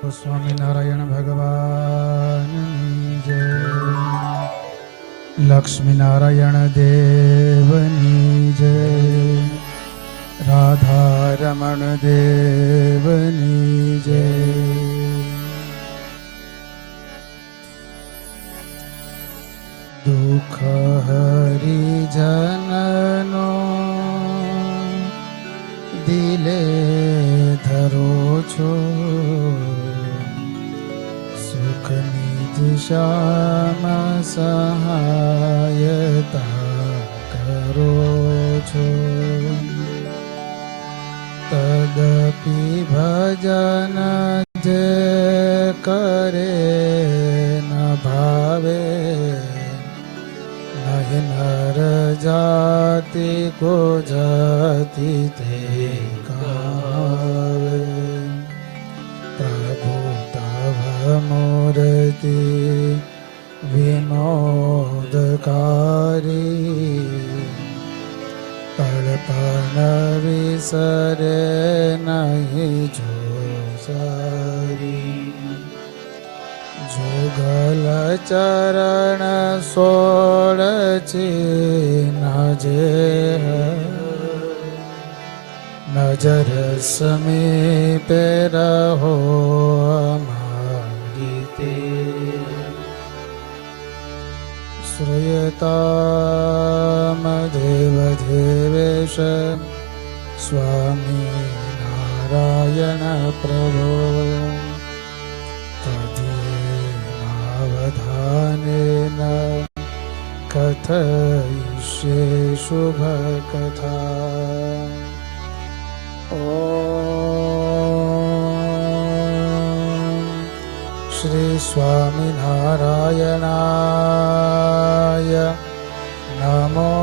સ્વામિનારાયણ ભગવાનની જય. લક્ષ્મીનારાયણ દેવની જય. રાધારમણ દેવની જય. દુઃખ હરિજનનો દિલે ધરો છો, સુખ નિજ શ્યામ સહાયતા કરો છો. તદપી ભજન જે કરે ન ભાવે, નહીં નર જાતિ કો જાતિ તે ગાવે. પ્રભુ તવ મૂર્તિ વિનોદકારી, તળપણ વિસરે નહીં જો સારી. जुगल चरण सोड़ चिन्ह जे नजर समीपे रहो हमारी ते. श्रूयताम देव देवेश स्वामी नारायण प्रभो. अवधानेन कथयिष्ये शुभ कथा. ओम श्री स्वामिनारायणाय नमो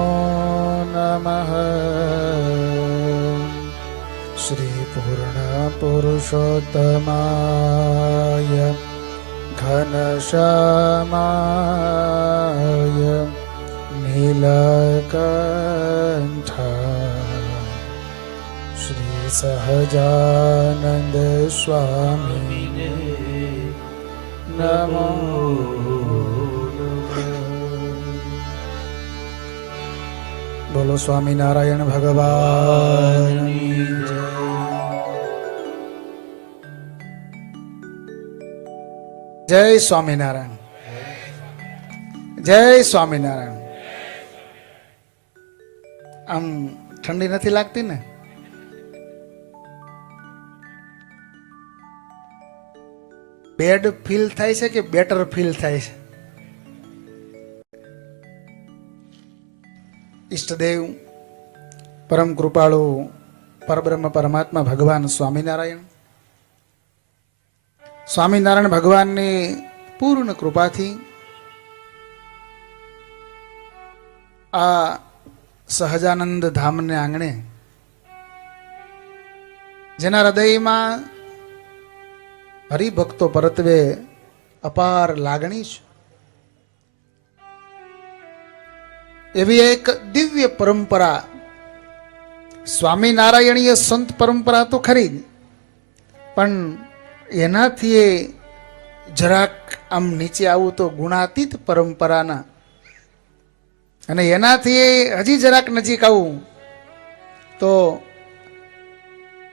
नमः. श्री पूर्ण पुरुषोत्तमाय घनश्यामाय नीलकंठ श्री सहजानंद स्वामी नमो. बोलो स्वामीनारायण भगवान जय. जय स्वामीनारायण. जय स्वामीनारायण. આમ ઠંડી નથી લાગતી ને? બેડ ફીલ થાય છે કે બેટર ફીલ થાય છે? ઈષ્ટદેવ પરમ કૃપાળુ પરબ્રહ્મ પરમાત્મા ભગવાન સ્વામિનારાયણ, સ્વામિનારાયણ ભગવાનની પૂર્ણ કૃપાથી આ સહજાનંદ ધામને આંગણે, જેના હૃદયમાં હરિભક્તો પરત્વે અપાર લાગણી છે, એવી એક દિવ્ય પરંપરા, સ્વામિનારાયણીય સંત પરંપરા તો ખરી જ, પણ એનાથી જરાક આમ નીચે આવું તો ગુણાતીત પરંપરાના, અને એનાથી હજી જરાક નજીક આવું તો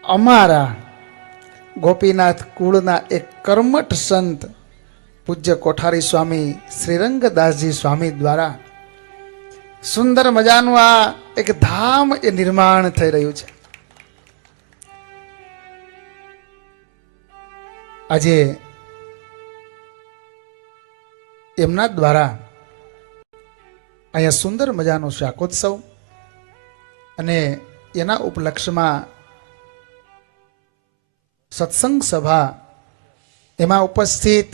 અમારા ગોપીનાથ કુળના એક કર્મઠ સંત પૂજ્ય કોઠારી સ્વામી શ્રીરંગદાસજી સ્વામી દ્વારા સુંદર મજાનું આ એક ધામ એ નિર્માણ થઈ રહ્યું છે. આજે એમના દ્વારા અહીંયા સુંદર મજાનો શાકોત્સવ અને એના ઉપલક્ષ્યમાં સત્સંગ સભા, એમાં ઉપસ્થિત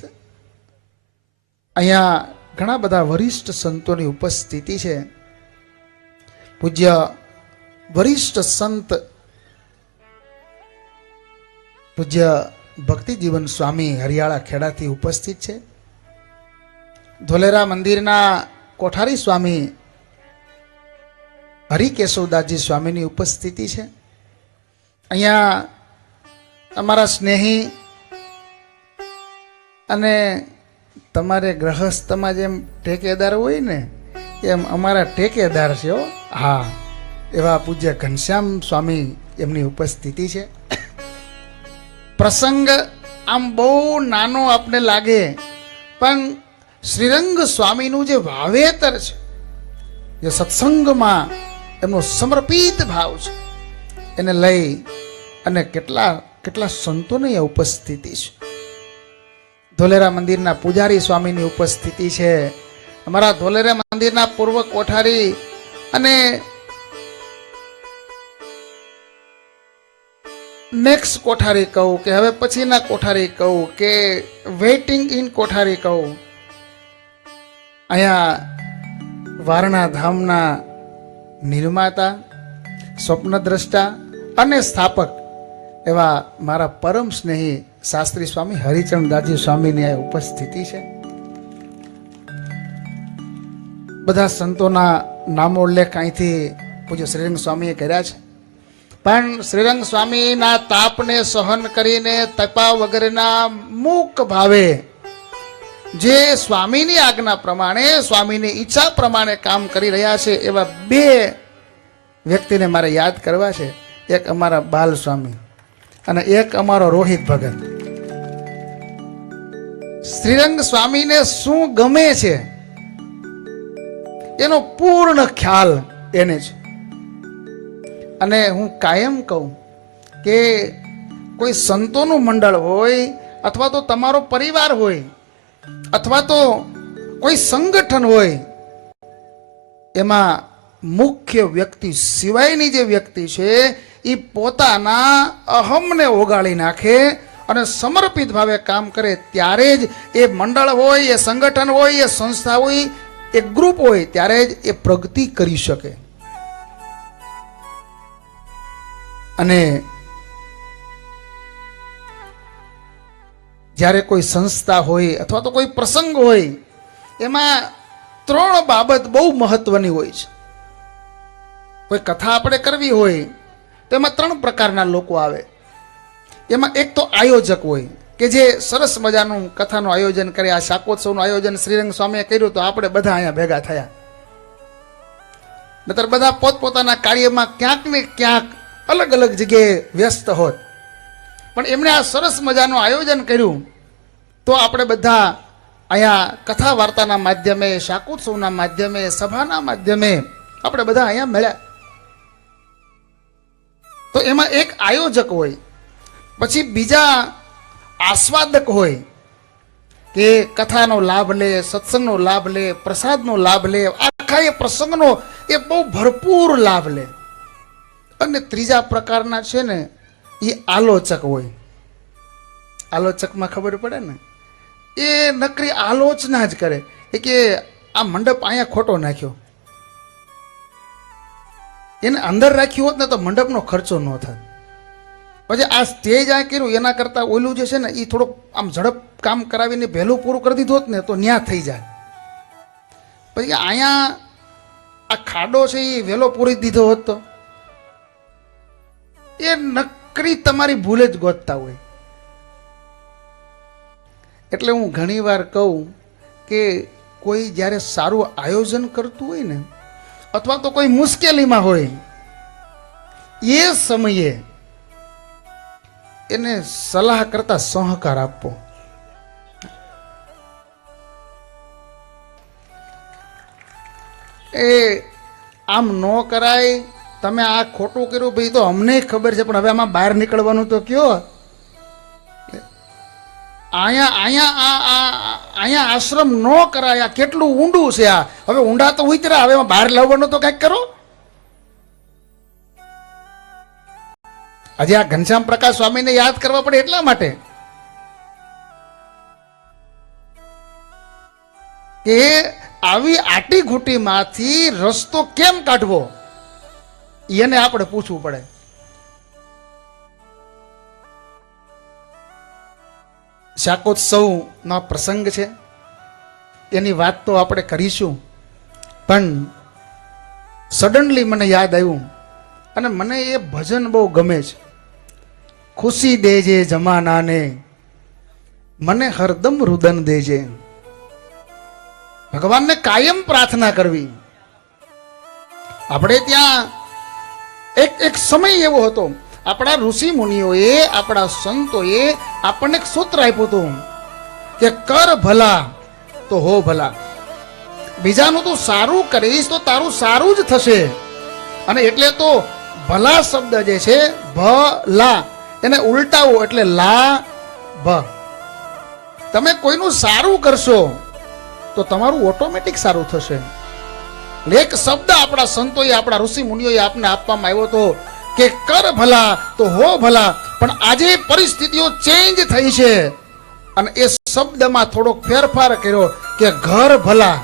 અહીંયા ઘણા બધા વરિષ્ઠ સંતોની ઉપસ્થિતિ છે. પૂજ્ય વરિષ્ઠ સંત પૂજ્ય ભક્તિજીવન સ્વામી હરિયાળા ખેડાથી ઉપસ્થિત છે. ધોલેરા મંદિરના કોઠારી સ્વામી હરિકેશવદાસજી સ્વામીની ઉપસ્થિતિ છે. અહીંયા અમારા સ્નેહી અને તમારે ગ્રહસ્થમાં જેમ ઠેકેદાર હોય ને એમ અમારા ઠેકેદાર છે હો. હા, એવા પૂજ્ય ઘનશ્યામ સ્વામી એમની ઉપસ્થિતિ છે. પ્રસંગ આમ બહુ નાનો આપને લાગે, પણ શ્રીરંગ સ્વામીનું જે વાવેતર છે, જે સત્સંગમાં એમનો સમર્પિત ભાવ છે, એને લઈ અને કેટલા કેટલા સંતોની ઉપસ્થિતિ છે. ધોલેરા મંદિરના પૂજારી સ્વામીની ઉપસ્થિતિ છે. અમારા ધોલેરા મંદિરના પૂર્વ કોઠારી અને નેક્સ્ટ કોઠારી કહું કે હવે પછીના કોઠારી કહું કે વેઇટિંગ ઇન કોઠારી કહું, અહીંયા વારણા ધામના નિર્માતા, સ્વપ્નદ્રષ્ટા અને સ્થાપક એવા મારા પરમ સ્નેહી શાસ્ત્રી સ્વામી હરિચરણદાસજી સ્વામીની આ ઉપસ્થિતિ છે. બધા સંતોના નામો ઉલ્લેખ અહીંથી પૂજ્ય શ્રીરંગ સ્વામીએ કર્યા છે, પણ શ્રીરંગ સ્વામીના તાપને સહન કરીને તપા વગરના મૂક ભાવે જે સ્વામીની આજ્ઞા પ્રમાણે, સ્વામીની ઈચ્છા પ્રમાણે કામ કરી રહ્યા છે, એવા બે વ્યક્તિને મારે યાદ કરવા છે. એક અમારા બાલ સ્વામી અને એક અમારો રોહિત ભગત. શ્રીરંગ સ્વામીને શું ગમે છે એનો પૂર્ણ ખ્યાલ એને છે. અને હું કાયમ કહું કે કોઈ સંતોનું મંડળ હોય, અથવા તો તમારો પરિવાર હોય, અથવા તો કોઈ સંગઠન હોય, એમાં મુખ્ય વ્યક્તિ સિવાયની જે વ્યક્તિ છે એ પોતાના અહમને ઓગાળી નાખે અને સમર્પિત ભાવે કામ કરે, ત્યારે જ એ મંડળ હોય, એ સંગઠન હોય, એ સંસ્થા હોય, એ ગ્રુપ હોય, ત્યારે જ એ પ્રગતિ કરી શકે. અને જ્યારે કોઈ સંસ્થા હોય અથવા તો કોઈ પ્રસંગ હોય, એમાં ત્રણ બાબત બહુ મહત્વની હોય છે. કોઈ કથા આપણે કરવી હોય તો એમાં ત્રણ પ્રકારના લોકો આવે. એમાં એક તો આયોજક હોય કે જે સરસ મજાનું કથાનું આયોજન કરે. આ શાકોત્સવનું આયોજન શ્રીરંગ સ્વામીએ કર્યું તો આપણે બધા અહીંયા ભેગા થયા. નતર બધા પોતપોતાના કાર્યમાં ક્યાંક ને ક્યાંક અલગ અલગ જગ્યાએ વ્યસ્ત હોત, પણ એમણે આ સરસ મજાનું આયોજન કર્યું તો આપણે બધા અહીંયા કથા વાર્તાના માધ્યમે, શાકોત્સવના માધ્યમે, સભાના માધ્યમે આપણે બધા અહીંયા મળ્યા. તો એમાં એક આયોજક હોય, પછી બીજા આસ્વાદક હોય કે કથાનો લાભ લે, સત્સંગનો લાભ લે, પ્રસાદનો લાભ લે, આખા એ પ્રસંગનો એ બહુ ભરપૂર લાભ લે. અને ત્રીજા પ્રકારના છે ને એ આલોચક હોય. આલોચકમાં ખબર પડે ને, એ નકરી આલોચના જ કરે કે આ મંડપ અહીંયા ખોટો નાખ્યો, એને અંદર રાખ્યું હોત ને તો મંડપનો ખર્ચો ન થાય. પછી આ સ્ટેજ આ કર્યું એના કરતાં ઓલું જે છે ને એ થોડુંક આમ ઝડપ કામ કરાવીને પહેલું પૂરું કરી દીધું હોત ને તો ન્યા થઈ જાય. પછી અહીંયા આ ખાડો છે એ વહેલો પૂરી દીધો હોત તો એ નકરી તમારી ભૂલે જ ગોતતા હોય. એટલે હું ઘણી વાર કહું કે કોઈ જ્યારે સારું આયોજન કરતું હોય ને, અથવા તો કોઈ મુશ્કેલીમાં હોય, એ સમયે એને સલાહ કરતા સહકાર આપવો. એ આમ ન કરાય, તમે આ ખોટું કર્યું ભાઈ તો અમને ખબર છે, પણ હવે આમાં બહાર નીકળવાનું તો કયો. અહીંયા આશ્રમ ન કરાય, આ કેટલું ઊંડું છે. આ હવે ઊંડા તો ઉતર્યા, હવે બહાર લાવવાનું તો કંઈક કરો. આજે આ ઘનશ્યામ પ્રકાશ સ્વામીને યાદ કરવા પડે એટલા માટે કે આવી આટી ઘૂંટીમાંથી રસ્તો કેમ કાઢવો એને આપણે પૂછવું પડે. શાકોત્સવનો પ્રસંગ છે, એની વાત તો આપણે કરીશું, પણ સડનલી મને યાદ આવ્યું અને મને એ ભજન બહુ ગમે છે. ખુશી દેજે જમાનાને, મને હરદમ રુદન દેજે. ભગવાનને કાયમ પ્રાર્થના કરવી. આપણે ત્યાં એક સમય એવો હતો, આપણા ઋષિ મુનિઓએ, આપણા સંતોએ આપણને એક સૂત્ર આપ્યું હતું કે કર ભલા તો હો ભલા. બીજાનું તું સારું કરીશ તો તારું સારું જ થશે. અને એટલે તો ભલા શબ્દ જે છે ભલા એને ઉલટાવો એટલે લા ભ. તમે કોઈનું સારું કરશો તો તમારું ઓટોમેટિક સારું થશે. એક શબ્દ આપણા સંતોએ, આપણા ઋષિ મુનિઓએ આપને આપવામાં આવ્યો હતો કે કર ભલા તો હો ભલા. પણ આજે પરિસ્થિતિઓ ચેન્જ થઈ છે અને એ શબ્દમાં થોડોક ફેરફાર કર્યો કે ઘર ભલા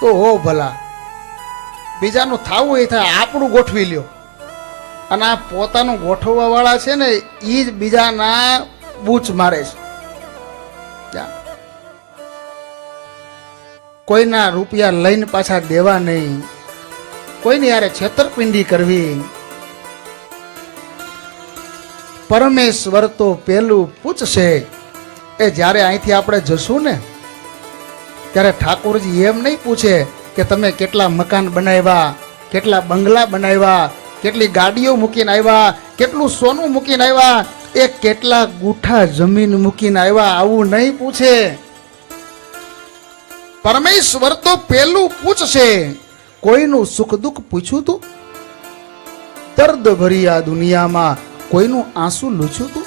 તો હો ભલા. બીજાનું થાવું એ થાય, આપણું ગોઠવી લ્યો. અને આ પોતાનું ગોઠવવા વાળા છે ને એ જ બીજાના બૂચ મારે છે. કોઈના રૂપિયા લઈને પાછા દેવા નહીં, કોઈની યારે છેતરપિંડી કરવી. પરમેશ્વર તો પેલું પૂછશે. એ જ્યારે અહીંથી આપણે જશું ને ત્યારે ઠાકોરજી એમ નહીં પૂછે કે તમે કેટલા મકાન બનાવ્યા, કેટલા બંગલા બનાવ્યા, કેટલી ગાડીઓ મૂકીને આવ્યા, કેટલું સોનું મૂકીને આવ્યા, એ કેટલા ગુઠા જમીન મૂકીને આવ્યા, આવું નહીં પૂછે. પરમેશ્વર તો પેલું પૂછશે કોઈનું સુખ દુઃખ પૂછ્યું તું? દર્દ ભરી આ દુનિયામાં કોઈનું આંસુ લૂછ્યું તું?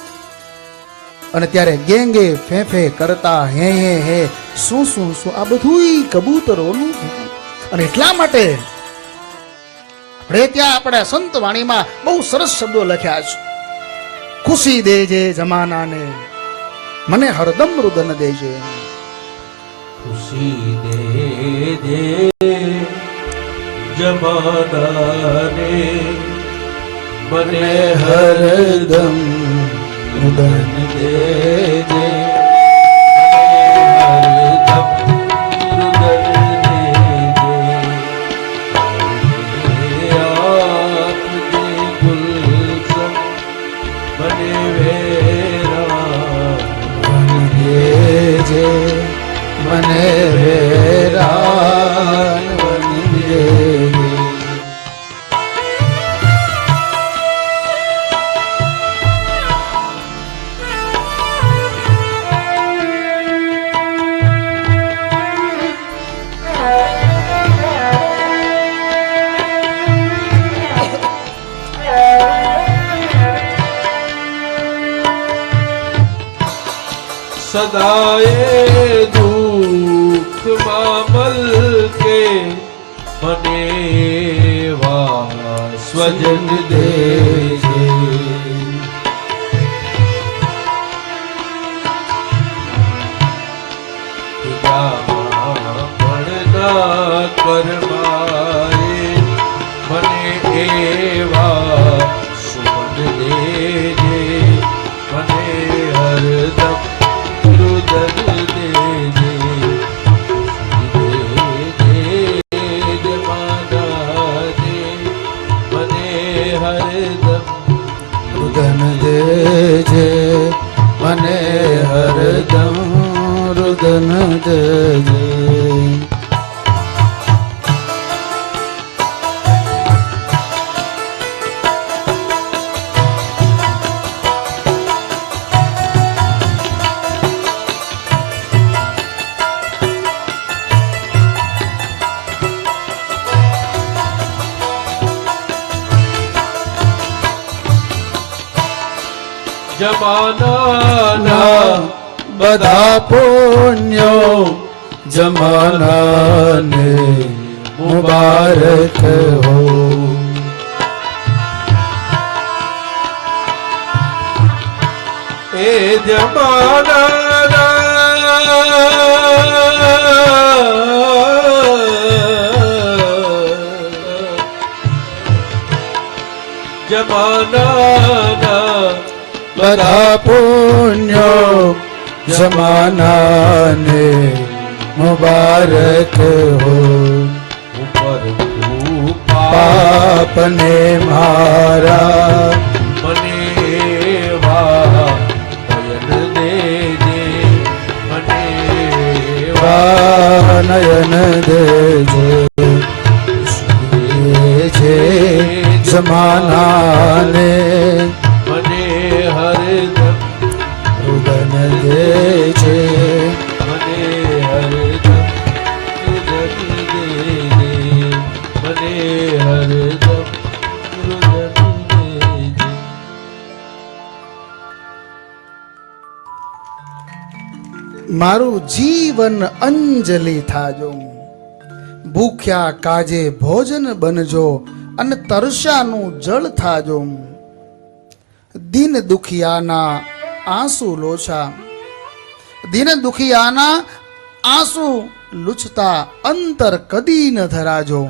અને ત્યારે ગેંગે ફેફે કરતા હે હે હે શું શું શું આ બધું કબૂતરોનું. અને એટલા માટે ત્યાં આપણે સંત વાણીમાં બહુ સરસ શબ્દો લખ્યા છે. ખુશી દેજે જમાનાને, મને હરદમ રુદન દેજે. ખુશી દેજે જમાનાને, મને હરદમ રુદન દેજે. મને વેરાન વંદે. સદાએ દુઃખમાં મલકે, મને એવા સ્વજન દેજે. પણ ના કરમાએ, મને એવા સુમન દેજે. મને હરદમ રુદન દેજે, મને હરદમ રુદન દેજે. જમાનાના બધા પુણ્યો જમાનાને મુબારક હો. એ જમાનાના બધા પુણ્યો જમાનાને મુબારક હો. ઉપર પાપને મારા મને એવા ભયન દે. મારું જીવન અંજલિ થાજો. ભૂખ્યા કાજે ભોજન બનજો અને તરસ્યાનું જળ થાજો. દિન દુખિયાના આંસુ લોછા, દિન દુખિયાના આંસુ લૂછતા અંતર કદી ન ધરાજો.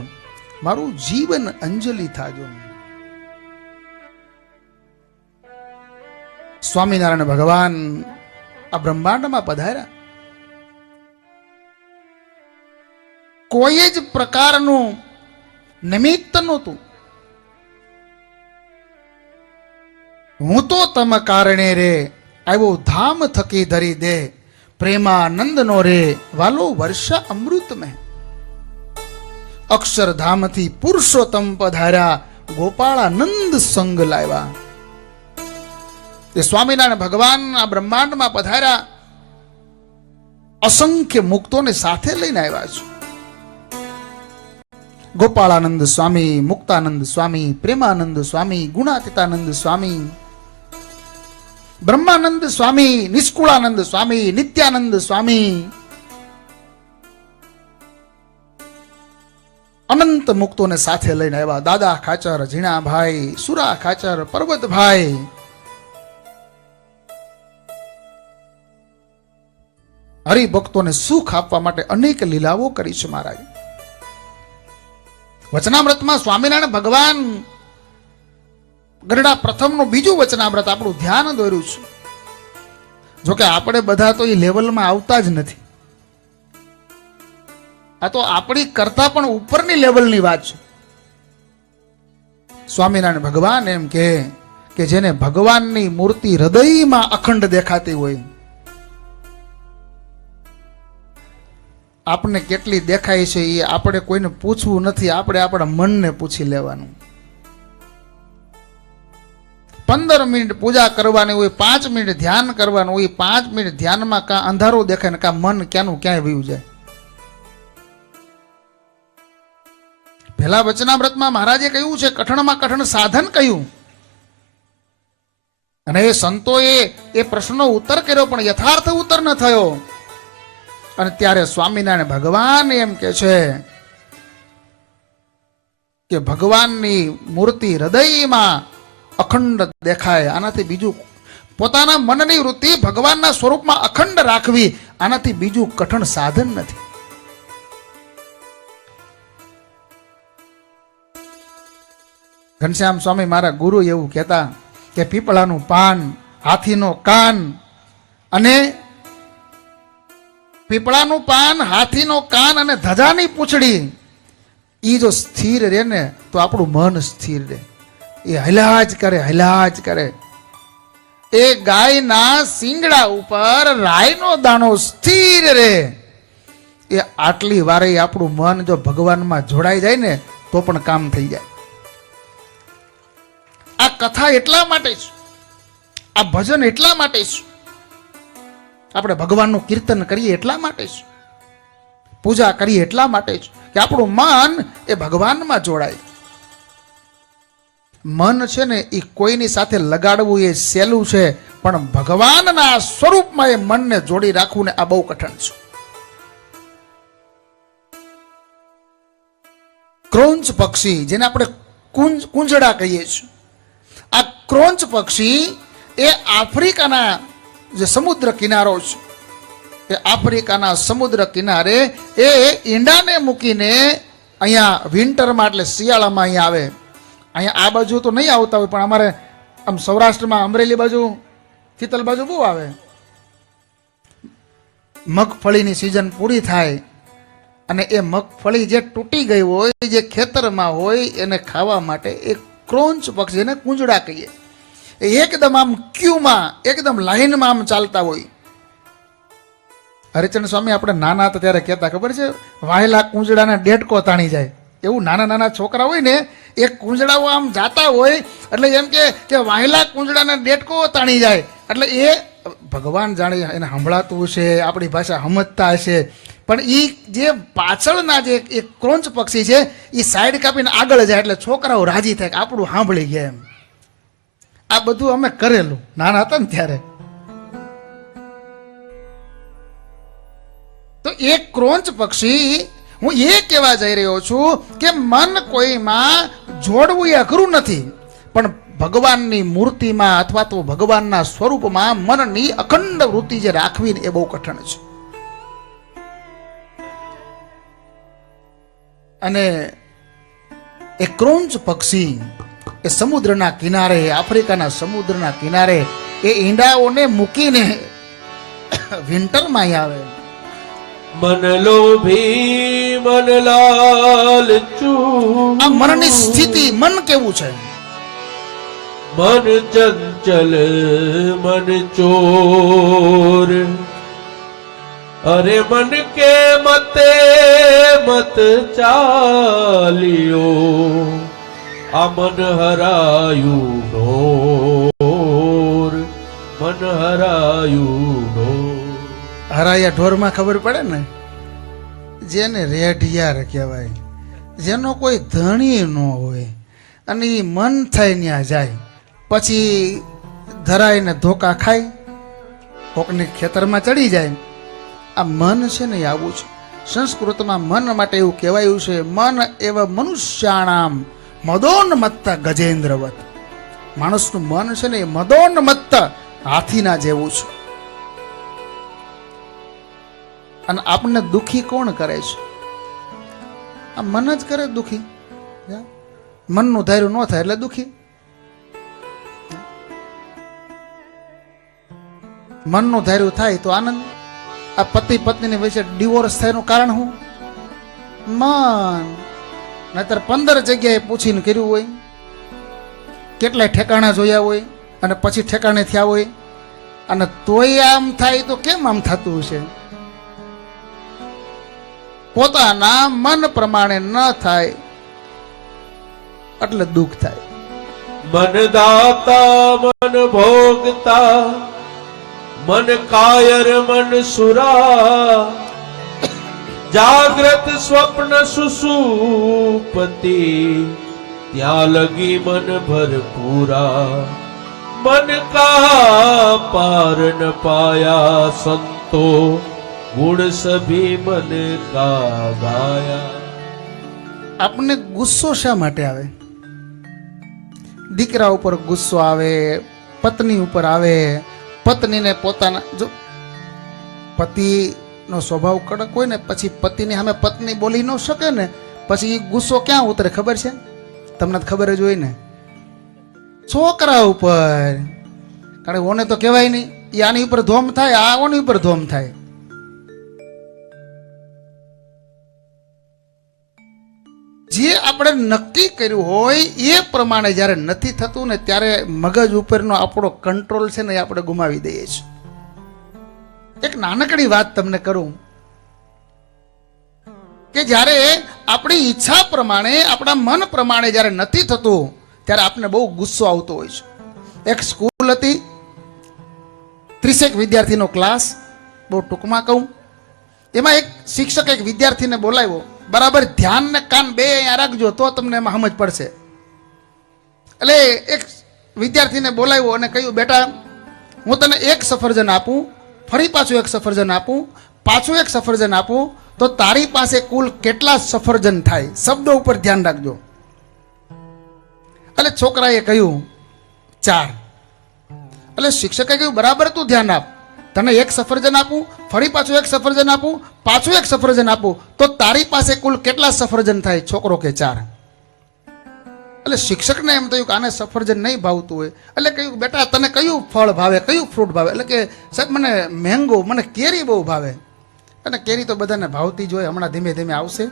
મારું જીવન અંજલિ થાજો. સ્વામિનારાયણ ભગવાન આ બ્રહ્માંડમાં પધાર્યા. કોઈ જ પ્રકારનું નિમિત્ત નહોતું. હું તો તમ કારણે રે આવ્યો ધામ થકી ધરી દે, પ્રેમાનંદ નો રે વાલો વર્ષા અમૃત મેં. અક્ષરધામથી પુરુષોત્તમ પધાર્યા, ગોપાળાનંદ સંગ લાવ્યા. એ સ્વામિનારાયણ ભગવાન આ બ્રહ્માંડમાં પધાર્યા, અસંખ્ય મુક્તોને સાથે લઈને આવ્યા છે. ગોપાળાનંદ સ્વામી, મુક્તાનંદ સ્વામી, પ્રેમાનંદ સ્વામી, ગુણાતીતાનંદ સ્વામી, બ્રહ્માનંદ સ્વામી, નિષ્કુળાનંદ સ્વામી, નિત્યાનંદ સ્વામી, અનંત મુક્તોને સાથે લઈને આવ્યા. દાદા ખાચર, ઝીણાભાઈ, સુરા ખાચર, પર્વતભાઈ, હરિભક્તોને સુખ આપવા માટે અનેક લીલાઓ કરી છે મહારાજ. વચનામૃતમાં સ્વામિનારાયણ ભગવાન ગરડા પ્રથમનું બીજું વચનામૃત આપણું ધ્યાન દોર્યું છે. જોકે આપણે બધા તો એ લેવલમાં આવતા જ નથી. આ તો આપણી કરતા પણ ઉપરની લેવલની વાત છે. સ્વામિનારાયણ ભગવાન એમ કે જેને ભગવાનની મૂર્તિ હૃદયમાં અખંડ દેખાતી હોય, આપણને કેટલી દેખાય છે એ આપણે કોઈને પૂછવું નથી, આપણે આપણા મનને પૂછી લેવાનું. 15 મિનિટ પૂજા કરવાની હોય, 5 મિનિટ ધ્યાન કરવાનું હોય, 5 મિનિટ ધ્યાનમાં કાં અંધારો દેખાય ને કાં મન ક્યાંનું ક્યાંય વયું જાય. પહેલા વચનામૃતમાં મહારાજે કહ્યું છે, કઠણમાં કઠણ સાધન કહ્યું, અને એ સંતોએ એ પ્રશ્નનો ઉત્તર કર્યો પણ યથાર્થ ઉત્તર ન થયો. અને ત્યારે સ્વામિનારાયણ ભગવાન એમ કે છે કે ભગવાનની મૂર્તિ હૃદયમાં અખંડ દેખાય, આનાથી બીજું પોતાના મનની વૃત્તિ ભગવાનના સ્વરૂપમાં અખંડ રાખવી, આનાથી બીજું કઠણ સાધન નથી. ઘનશ્યામ સ્વામી મારા ગુરુ એવું કહેતા કે પીપળાનું પાન, હાથીનો કાન, અને પીપળાનું પાન, હાથીનો કાન અને ધજાની પૂંછડી, એ જો સ્થિર રહે ને તો આપણું મન સ્થિર રહે. એ હલ્યા જ કરે, હલ્યા જ કરે. એ ગાયના શિંગડા ઉપર રાઈનો દાણો સ્થિર રહે. એ આટલી વારે આપણું મન જો ભગવાનમાં જોડાઈ જાય ને તો પણ કામ થઈ જાય. આ કથા એટલા માટે છે, આ ભજન એટલા માટે છે, આપણે ભગવાનનું કીર્તન કરીએ એટલા માટે છે, પૂજા કરીએ એટલા માટે છે કે આપણું મન એ ભગવાનમાં જોડાય. મન છે ને એ કોઈની સાથે લગાડવું એ સહેલું છે, પણ ભગવાનના સ્વરૂપમાં એ મનને જોડી રાખવું ને આ બહુ કઠણ છે. ક્રોંચ પક્ષી, જેને આપણે કુંજડા કહીએ છીએ, આ ક્રોંચ પક્ષી એ આફ્રિકાના જે સમુદ્ર કિનારો છે, એ આફ્રિકાના સમુદ્ર કિનારે એ ઈંડાને મૂકીને અહીંયા વિન્ટરમાં એટલે શિયાળામાં અહીંયા આવે. અહીંયા આ બાજુ તો નહીં આવતા હોય, પણ અમારે આમ સૌરાષ્ટ્રમાં અમરેલી બાજુ, શીતલ બાજુ બહુ આવે. મગફળીની સિઝન પૂરી થાય અને એ મગફળી જે તૂટી ગઈ હોય, જે ખેતરમાં હોય, એને ખાવા માટે એક ક્રોંચ પક્ષી, એને કુંજડા કહીએ, એકદમ આમ ક્યુમાં, એકદમ લાઈનમાં આમ ચાલતા હોય. હરિચંદ્ર સ્વામી આપણે નાના હતા ત્યારે કહેતા, ખબર છે, વાહેલા કુંજડાના ડેટકો તાણી જાય. એવું નાના નાના છોકરા હોય ને, એ કુંજડાઓ આમ જાતા હોય એટલે એમ કે વાહેલા કુંજડાના ડેટકો તાણી જાય. એટલે એ ભગવાન જાણે એને સંભળાતું હશે, આપણી ભાષા સમજતા હશે, પણ એ જે પાછળના જે એક ક્રોંચ પક્ષી છે એ સાઈડ કાપીને આગળ જાય એટલે છોકરાઓ રાજી થાય કે આપણું સાંભળી ગયા એમ. આ બધું અમે કરેલું નાના હતા ને ત્યારે. એ ક્રોંચ પક્ષી, હું એ કહેવા જઈ રહ્યો છું કે મન કોઈમાં જોડવું એ અઘરું નથી, પણ ભગવાનની મૂર્તિમાં અથવા તો ભગવાનના સ્વરૂપમાં મનની અખંડ વૃત્તિ જે રાખવી ને એ બહુ કઠણ છે. અને એ ક્રોંચ પક્ષી એ સમુદ્રના કિનારે, આફ્રિકાના સમુદ્રના કિનારે એ ઈંડાઓને મૂકીને વિન્ટરમાં આવે. મન લોભી મન લાલચુ, આ મનની સ્થિતિ, મન કેવું છે? મન ચંચલ મન ચોર, અરે મન કે મતે મત ચાલ્યો, આ મન હરાયું ઢોર, મન હરાયું ઢોર. હરાયા ઢોરમાં ખબર પડે ને, જેને રેઢિયાર કહેવાય, જેનો કોઈ ધણી ન હોય અને એ મન થાય ત્યાં જાય, પછી ધરાઈને ધોકા ખાય, કોકને ખેતરમાં ચડી જાય. આ મન છે ને એ આવું છે. સંસ્કૃતમાં મન માટે એવું કહેવાયું છે, મન એવ મનુષ્યાણામ મદોન્મત્ત ગજેન્દ્રવત. માણસનું મન છે ને એ મદોન્મત્ત હાથીના જેવું છે. અને આપણને દુખી કોણ કરે છે? આ મન જ કરે દુખી. મનનું ધાર્યું ન થાય એટલે દુખી. મનનું ધાર્યું થાય તો આનંદ. આ પતિ પત્નીની વચ્ચે ડિવોર્સ થયાનું કારણ શું? મન. નહીતર 15 જગ્યાએ પૂછીને કર્યું હોય, કેટલાય ઠેકાણા જોયા હોય અને પછી ઠેકાણે થયા હોય, અને તોય આમ થાય તો કેમ આમ થતું હશે? પોતાના મન પ્રમાણે ન થાય એટલે દુઃખ થાય. મન દાતા મન ભોગતા, મન કાયર મન સુરા, જાગ્રત સ્વપ્ન સુસુપતિ, ત્યાં લગી મન ભરપૂરા. મન કા પાર ન પાયા સંતો, ગુણ સભી મન કા ગાયા. આપણને ગુસ્સો શા માટે આવે? દીકરા ઉપર ગુસ્સો આવે, પત્ની ઉપર આવે. પત્નીને પોતાના, જો પતિનો સ્વભાવ કડક હોય ને, પછી પતિની સામે પત્ની બોલી ન શકે ને, પછી ગુસ્સો ક્યાં ઉતરે ખબર છે તમને? ખબર જ હોય ને, છોકરા ઉપર. કારણ કે ઓને તો કહેવાય નહીં, એ આની ઉપર ધોમ થાય, આ ઓની ઉપર ધોમ થાય. જે આપણે નક્કી કર્યું હોય એ પ્રમાણે જ્યારે નથી થતું ને, ત્યારે મગજ ઉપરનો આપણો કંટ્રોલ છે ને એ આપણે ગુમાવી દઈએ છીએ. એક નાનકડી વાત તમને કરું કે જ્યારે આપણી ઈચ્છા પ્રમાણે, આપણા મન પ્રમાણે જ્યારે નથી થતું, ત્યારે આપણને બહુ ગુસ્સો આવતો હોય છે. એક સ્કૂલ હતી, 30 વિદ્યાર્થીનો ક્લાસ, બહુ ટૂંકમાં કહું. એમાં એક શિક્ષક એક વિદ્યાર્થીને બોલાવ્યો. બરાબર ધ્યાન ને કાન બે અહીંયા રાખજો તો તમને એમાં સમજ પડશે. એટલે એક વિદ્યાર્થીને બોલાવ્યો અને કહ્યું, બેટા હું તને એક સફરજન આપું, ફરી પાછું એક સફરજન આપું, પાછું એક સફરજન આપું, તો તારી પાસે કુલ કેટલા સફરજન થાય? શબ્દો ઉપર ધ્યાન રાખજો. એટલે છોકરાએ કહ્યું 4. એટલે શિક્ષકે કહ્યું, બરાબર તું ધ્યાન આપ, તને એક સફરજન આપું, ફરી પાછું એક સફરજન આપું, પાછું એક સફરજન આપું, તો તારી પાસે કુલ કેટલા સફરજન થાય? છોકરો કે 4. એટલે શિક્ષકને એમ થયું કે આને સફરજન નહીં ભાવતું હોય. એટલે કહ્યું, બેટા તને કયું ફળ ભાવે, કયું ફ્રૂટ ભાવે? એટલે કે સાહેબ મને મેંગો, મને કેરી બહુ ભાવે. અને કેરી તો બધાને ભાવતી જ હોય, હમણાં ધીમે ધીમે આવશે.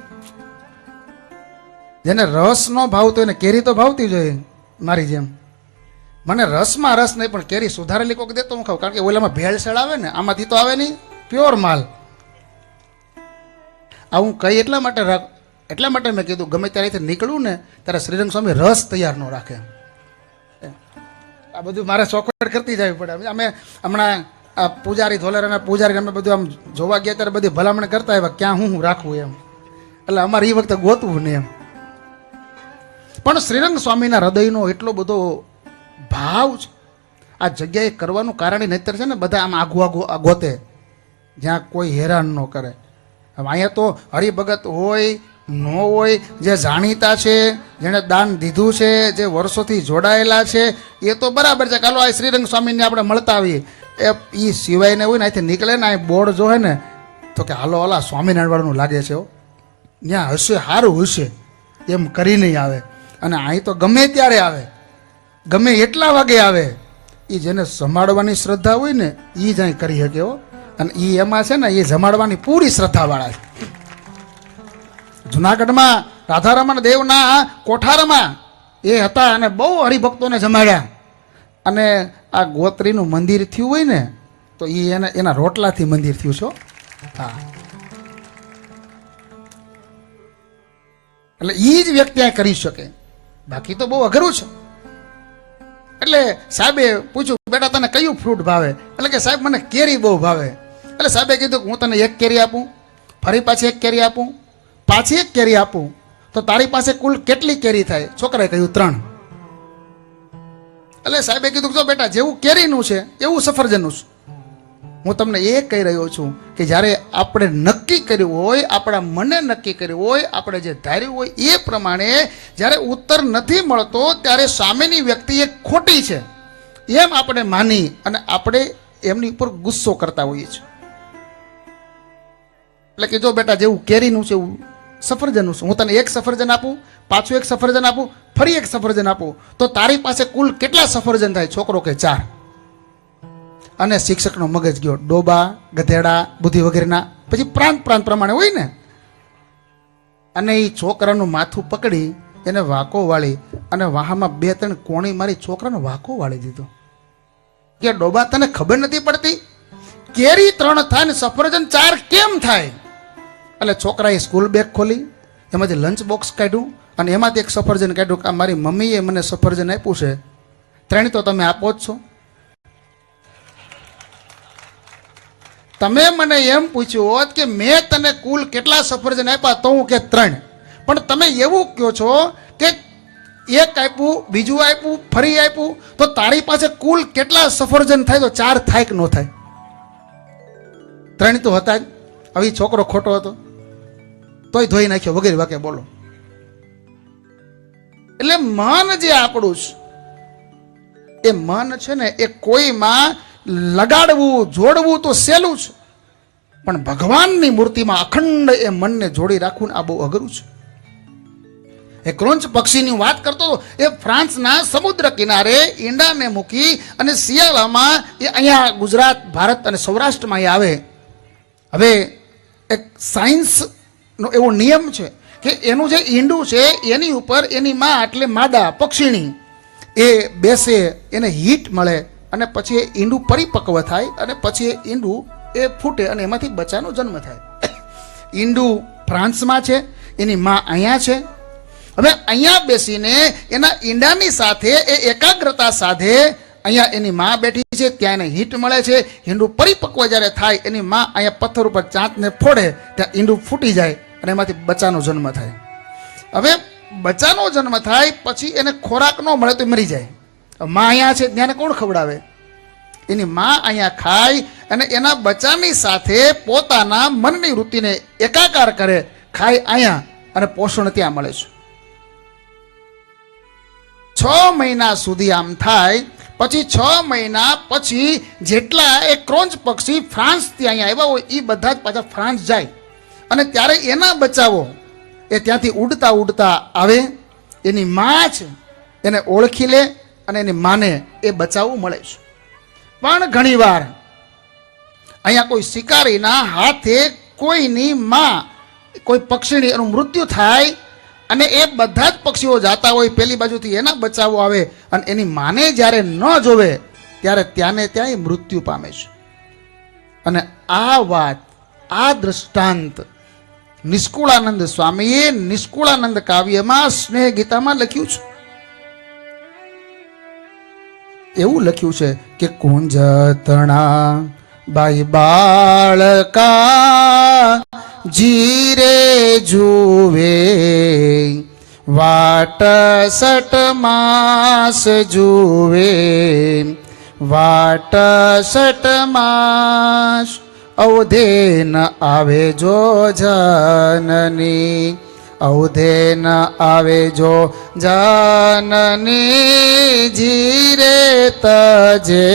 જેને રસ ન ભાવતો હોય ને કેરી તો ભાવતી જ હોય. મારી જેમ મને રસમાં રસ નહીં, પણ કેરી સુધારેલી કોક દેતો હું ખાઉં. કારણ કે ઓલામાં ભેળસેળ આવે ને, આમાંથી તો આવે નહીં, પ્યોર માલ. આ હું કઈ એટલા માટે મેં કીધું, ગમે ત્યારે નીકળું ને ત્યારે શ્રીરંગ સ્વામી રસ તૈયાર ન રાખે. આ બધું મારે ચોકડ કરતી જવી પડે. અમે હમણાં આ પૂજારી ધોલેરાના પૂજારી અમે બધું આમ જોવા ગયા ત્યારે બધી ભલામણ કરતા આવ્યા ક્યાં હું રાખવું એમ. એટલે અમારે એ વખતે ગોતવું ને એમ. પણ શ્રીરંગ સ્વામીના હૃદયનો એટલો બધો ભાવ છે આ જગ્યાએ કરવાનું કારણ નહીતર છે ને બધા આમ આઘું ગોતે જ્યાં કોઈ હેરાન ન કરે. હવે અહીંયા તો હરિભગત હોય ન હોય, જે જાણીતા છે, જેણે દાન દીધું છે, જે વર્ષોથી જોડાયેલા છે, એ તો બરાબર છે. ચાલો આ શ્રીરંગ સ્વામીને આપણે મળતા આવીએ. એ સિવાયને હોય ને અહીંથી નીકળે ને અહીં બોર્ડ જો હે ને તો કે હાલો ઓલા સ્વામિનારાયણવાળાનું લાગે છે, ત્યાં હશે, સારું હશે, એમ કરી નહીં આવે. અને અહીં તો ગમે ત્યારે આવે, ગમે એટલા વાગે આવે. એ જેને જમાડવાની શ્રદ્ધા હોય ને એ જ અહીં કરી શકે હો. અને એ એમાં છે ને, એ જમાડવાની પૂરી શ્રદ્ધાવાળા છે. જુનાગઢમાં રાધારમણ દેવના કોઠારમાં એ હતા અને બહુ હરિભક્તોને જમાડ્યા. અને આ ગોત્રીનું મંદિર થયું હોય ને તો એ એના રોટલાથી મંદિર થયું છે. હા, એટલે એ જ વ્યક્તિ આ કરી શકે, બાકી તો બહુ અઘરું છે. એટલે સાહેબે પૂછ્યું, બેટા તને કયું ફ્રૂટ ભાવે? એટલે કે સાહેબ મને કેરી બહુ ભાવે. એટલે સાહેબે કીધું હું તને એક કેરી આપું, ફરી પાછી એક કેરી આપું, પાછી એક કેરી આપું, તો તારી પાસે કુલ કેટલી કેરી થાય? છોકરાએ કહ્યું 3. એટલે સાહેબે કીધું જો બેટા, જેવું કેરીનું છે એવું સફરજનનું છે. હું તમને એ કહી રહ્યો છું કે જ્યારે આપણે નક્કી કર્યું હોય, આપણા મને નક્કી કર્યું હોય, આપણે જે ધાર્યું હોય એ પ્રમાણે જ્યારે ઉત્તર નથી મળતો ત્યારે સામેની વ્યક્તિ એ ખોટી છે એમ આપણે માની અને આપણે એમની ઉપર ગુસ્સો કરતા હોઈએ છીએ. એટલે કે જો બેટા, જેવું કેરીનું છે એવું સફરજનનું છે. હું તને એક સફરજન આપું, પાછું એક સફરજન આપું, ફરી એક સફરજન આપું, તો તારી પાસે કુલ કેટલા સફરજન થાય? છોકરો કે 4. અને શિક્ષકનો મગજ ગયો ડોબા, ગધેડા, બુદ્ધિ વગેરેના. પછી પ્રાંત પ્રમાણે હોય ને. અને એ છોકરાનું માથું પકડી એને વાંકો વાળી અને વાહામાં 2-3 કોણી મારી છોકરાનો વાંકો વાળી દીધો. કે ડોબા, તને ખબર નથી પડતી? કેરી 3 થાય ને સફરજન 4 કેમ થાય? એટલે છોકરાએ સ્કૂલ બેગ ખોલી, એમાંથી લંચ બોક્સ કાઢ્યું અને એમાંથી એક સફરજન કાઢ્યું કે મારી મમ્મીએ મને સફરજન આપ્યું છે, 3 તો તમે આપો જ છો. તમે મને એમ પૂછ્યું હોત કે મેં તને કુલ કેટલા સફરજન આપ્યા તો હું કે 3, પણ તમે એવું કહો છો કે એક આપ્યું, બીજું આપ્યું, ફરી આપ્યું, તો તારી પાસે કુલ કેટલા સફરજન થાય? તો 4 થાય કે ન થાય? 3 તો હતા જ. હવે છોકરો ખોટો હતો તોય ધોઈ નાખ્યો વગેરે વાકે બોલો. એટલે મન જે આપણું છે એ મન છે ને, એ કોઈમાં લગાડવું, જોડવું તો સહેલું છે, પણ ભગવાનની મૂર્તિમાં અખંડ એ મનને જોડી રાખવું આ બહુ અઘરું છે. એ ક્રોંચ પક્ષીની વાત કરતો હતો. એ ફ્રાન્સના સમુદ્ર કિનારે ઈંડાને મૂકી અને શિયાળામાં એ અહીંયા ગુજરાત, ભારત અને સૌરાષ્ટ્રમાં એ આવે. હવે એક સાયન્સનો એવો નિયમ છે કે એનું જે ઈંડું છે એની ઉપર એની માં એટલે માદા પક્ષીણી એ બેસે, એને હીટ મળે અને પછી એ ઈંડું પરિપક્વ થાય અને પછી એ ઈંડું એ ફૂટે અને એમાંથી બચ્ચાનો જન્મ થાય. ઈંડું ફ્રાન્સમાં છે, એની માં અહીંયા છે. હવે અહીંયા બેસીને એના ઈંડાની સાથે એ એકાગ્રતા સાધે. અહીંયા એની માં બેઠી છે, ત્યાં એને હીટ મળે છે. ઈંડું પરિપક્વ જ્યારે થાય, એની માં અહીંયા પથ્થર ઉપર ચાંચને ફોડે, ત્યાં ઈંડું ફૂટી જાય અને એમાંથી બચ્ચાનો જન્મ થાય. હવે બચ્ચાનો જન્મ થાય પછી એને ખોરાક ન મળે તો મરી જાય. માં અહીંયા છે, ત્યાં કોણ ખવડાવે? એની માં અહીંયા ખાય અને એના બચ્ચાની સાથે પોતાના મનની વૃત્તિને એકાકાર કરે, ખાય અહીંયા અને પોષણ ત્યાં મળે છે. 6 મહિના સુધી આમ થાય. પછી 6 મહિના પછી જેટલા એ ક્રોંચ પક્ષી ફ્રાન્સથી અહીંયા આવ્યા હોય એ બધા જ પાછા ફ્રાન્સ જાય અને ત્યારે એના બચ્ચાઓ એ ત્યાંથી ઉડતા ઉડતા આવે. એની માં છે એને ઓળખી લે અને એની માને એ બચાવો મળે છે. પણ ઘણીવાર અહીંયા કોઈ શિકારીના હાથે કોઈની માં, કોઈ પક્ષીની એનું મૃત્યુ થાય અને એ બધા જ પક્ષીઓ જાતા હોય, પેલી બાજુથી એના બચાવો આવે અને એની માને જ્યારે ન જોવે ત્યારે ત્યાંને ત્યાં એ મૃત્યુ પામે છે. અને આ વાત, આ દ્રષ્ટાંત નિષ્કુળાનંદ સ્વામીએ નિષ્કુળાનંદ કાવ્યમાં સ્નેહ ગીતામાં લખ્યું છે. એવું લખ્યું છે કે કુંજતણા બાઈ બાળકા જીરે જુવે વાટ 6 માસ જુવે વાટ 6 માસ અવધે ન આવે જો જનની, અવધે ન આવે જો જનની, જીરે તજે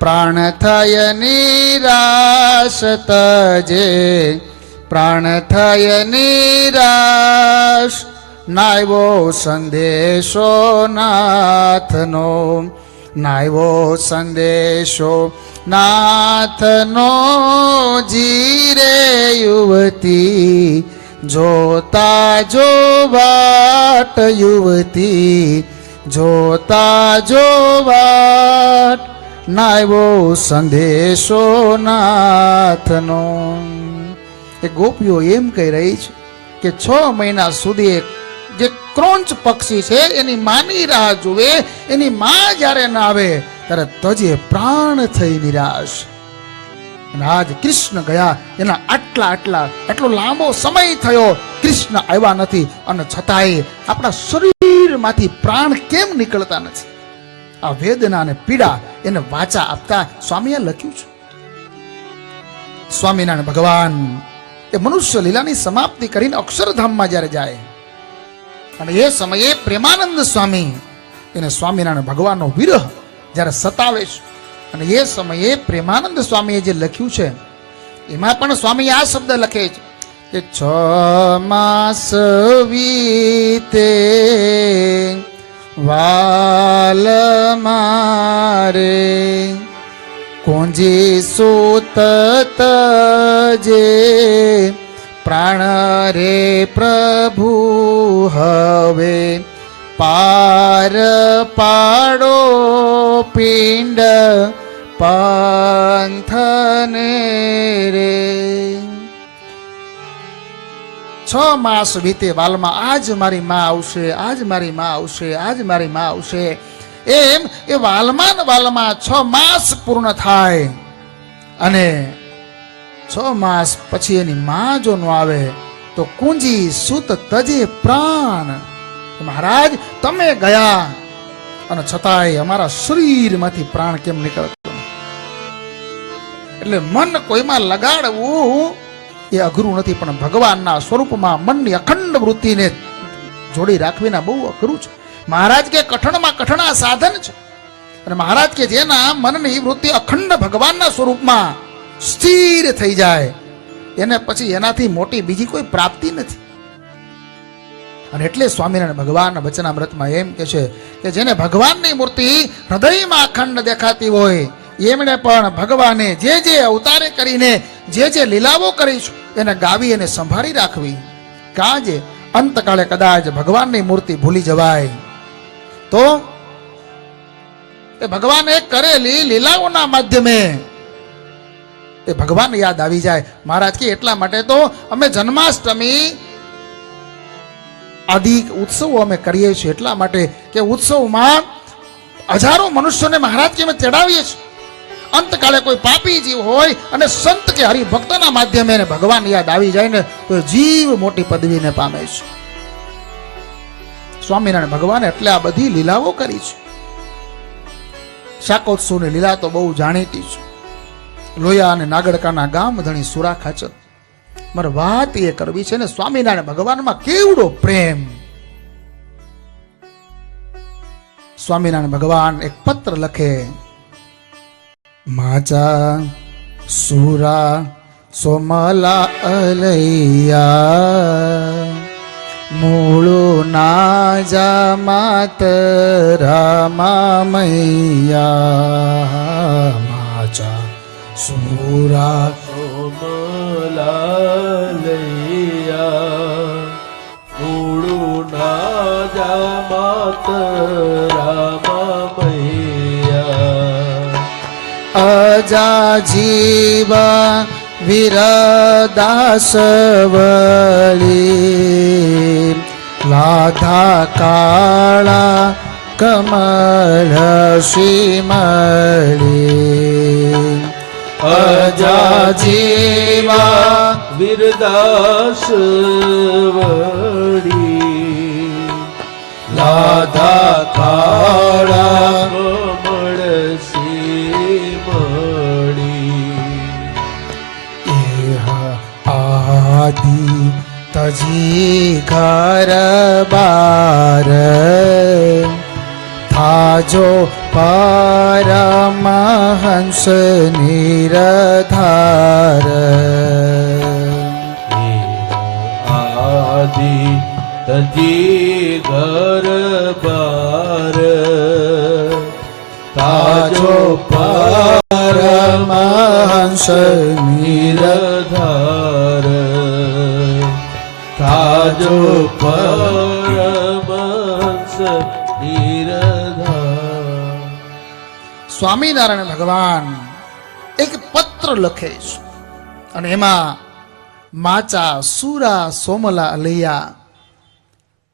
પ્રાણ થય નિરાશ તજે, પ્રાણ થય નિરાશ. નાયવો સંદેશો નાથનો, નાયવો સંદેશો નાથનો, જીરે યુવતી જોતા જો વાટ, યુવતી જોતા જો વાટ. નાયવો સંદેશો નાથનો. એ ગોપીઓ એમ કહી રહી છે કે 6 મહિના સુધી જે ક્રોંચ પક્ષી છે એની માની રાહ જુએ, એની માં જ્યારે ન આવે ત્યારે તજે પ્રાણ થઈ નિરાશ. અને આજ કૃષ્ણ ગયા, એના આટલો લાંબો સમય થયો, કૃષ્ણ આવ્યા નથી, અને છતાંય આપણા શરીરમાંથી પ્રાણ કેમ નીકળતા નથી? આ વેદના અને પીડા એને વાચા આપતા સ્વામીએ લખ્યું છે. સ્વામિનારાયણ ભગવાન એ મનુષ્ય લીલાની સમાપ્તિ કરીને અક્ષરધામમાં જ્યારે જાય, અને એ સમયે પ્રેમાનંદ સ્વામી એને સ્વામિનારાયણ ભગવાનનો વિરહ જ્યારે સતાવે છે, અને એ સમયે પ્રેમાનંદ સ્વામીએ જે લખ્યું છે એમાં પણ સ્વામી આ શબ્દ લખે છે કે 6 માસ વીતે વાલ મારે, કોંજી સૂત તજે પ્રાણ રે પ્રભુ હવે, પાર પાડો પિંડ પંથને રે. 6 માસ વીતે વાલમાં, આજ મારી માં આવશે, આજ મારી માં આવશે, આજ મારી માં આવશે. એમ એ વાલમાં 6 માસ પૂર્ણ થાય, અને 6 માસ પછી એની માં જો ન આવે તો કુંજી સુત તજે પ્રાણ. મહારાજ તમે ગયા, અને છતાંય અમારા શરીરમાંથી પ્રાણ કેમ નીકળતો? એટલે મન કોઈમાં લગાડવું એ અઘરું નથી, પણ ભગવાનના સ્વરૂપમાં મનની અખંડ વૃત્તિને જોડી રાખવીને બહુ અઘરું છે. મહારાજ કે કઠણમાં કઠણ આ સાધન છે, અને મહારાજ કે જેના મનની વૃત્તિ અખંડ ભગવાનના સ્વરૂપમાં સ્થિર થઈ જાય, એને પછી એનાથી મોટી બીજી કોઈ પ્રાપ્તિ નથી. અને એટલે સ્વામિનારાયણ ભગવાનના વચનામૃતમાં એમ કે છે કે જેને ભગવાનની મૂર્તિ હૃદયમાં અખંડ દેખાતી હોય, એમણે પણ ભગવાને જે અવતારે કરીને જે લીલાઓ કરી છે એને ગાવી અને સંભાળી રાખવી. કાજે અંતકાળે કદાચ ભગવાનની મૂર્તિ ભૂલી જવાય તો એ ભગવાને કરેલી લીલાઓના માધ્યમે એ ભગવાન યાદ આવી જાય. મહારાજ કે એટલા માટે તો અમે જન્માષ્ટમી આદિ ઉત્સવો અમે કરીએ છીએ, એટલા માટે કે ઉત્સવમાં હજારો મનુષ્યોને મહારાજ કે અમે ચડાવીએ છીએ. અંતકાળે કોઈ પાપી જીવ હોય અને સંત કે હરિભક્તના માધ્યમે એને ભગવાન યાદ આવી જાય ને તો જીવ મોટી પદવીને પામે છે. સ્વામિનારાયણ ભગવાને એટલે આ બધી લીલાઓ કરી છે. શાકોત્સવની લીલા તો બહુ જાણીતી છે. લોયા અને નાગડકાના ગામ ધણી સુરા ખાચર. મારે વાત એ કરવી છે ને, સ્વામિનારાયણ ભગવાનમાં કેવડો પ્રેમ. સ્વામિનારાયણ ભગવાન એક પત્ર લખે, માજા સુરા સોમલા અલૈયા, મૂળો નાજા માત રામા મૈયા. માજા સુરા સોમલાલૈયા, મૂળું નાજા માત રામા મૈયા. અજા જીવા વીરદાસ વળી, લાધા કાળા કમળ શિમળી. અજા જીવા વીરદાસ વળી, લાધા કાળા કમળ શિમળી. આદિ તજી ઘર બાર થાજો પરમહંસ નિરધાર આદિ તજી ઘર બાર તાજો પરમહંસ નિરધાર તાજો પરમહંસ નિરધાર. સ્વામિનારાયણ ભગવાન એક પત્ર લખે છે અને એમાં માચા સુરા સોમલા અલૈયા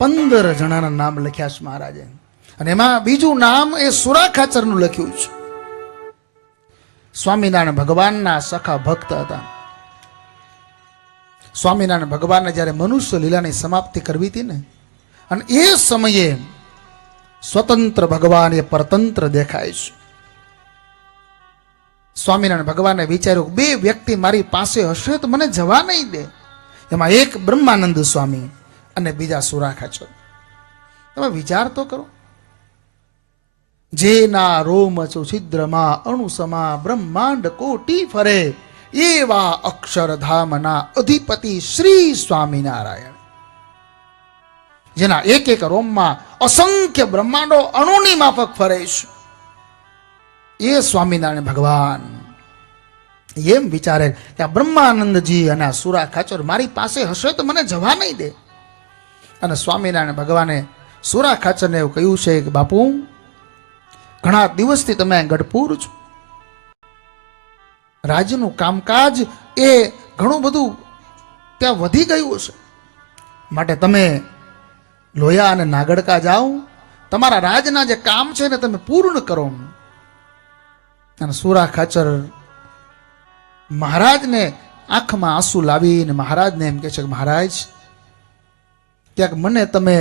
15 જણાના નામ લખ્યા છે મહારાજે. અને એમાં બીજું નામ એ સુરા ખાચરનું લખ્યું છે. સ્વામિનારાયણ ભગવાનના સખા ભક્ત હતા. સ્વામિનારાયણ ભગવાનને જ્યારે મનુષ્ય લીલાની સમાપ્તિ કરવી હતી ને, અને એ સમયે સ્વતંત્ર ભગવાન એ પરતંત્ર દેખાય છે. સ્વામિનારાયણ ભગવાને વિચાર્યું બે વ્યક્તિ મારી પાસે હશે તો મને જવા નહીં દે. એમાં એક બ્રહ્માનંદ સ્વામી અને બીજા સુરા ખાચર. તમે વિચાર તો કરો, જેના રોમ છિદ્રમાં અણુસમા બ્રહ્માંડ કોટી ફરે એવા અક્ષરધામના અધિપતિ શ્રી સ્વામિનારાયણ, જેના એક એક રોમમાં અસંખ્ય બ્રહ્માંડો અણુની માફક ફરે છે, એ સ્વામિનારાયણ ભગવાન એમ વિચારે કે આ બ્રહ્માનંદજી અને આ સુરા ખાચર મારી પાસે હશે તો મને જવા નહીં દે. અને સ્વામિનારાયણ ભગવાને સુરા ખાચરને એવું કહ્યું છે કે બાપુ, ઘણા દિવસથી તમે ગઢપુર છો, રાજ્યનું કામકાજ એ ઘણું બધું ત્યાં વધી ગયું છે, માટે તમે લોયા અને નાગડકા જાઓ, તમારા રાજના જે કામ છે ને તમે પૂર્ણ કરો. અને સુરા ખાચર મહારાજને આંખમાં આંસુ લાવીને મહારાજને એમ કહે છે કે મહારાજ, ક્યાંક મને તમે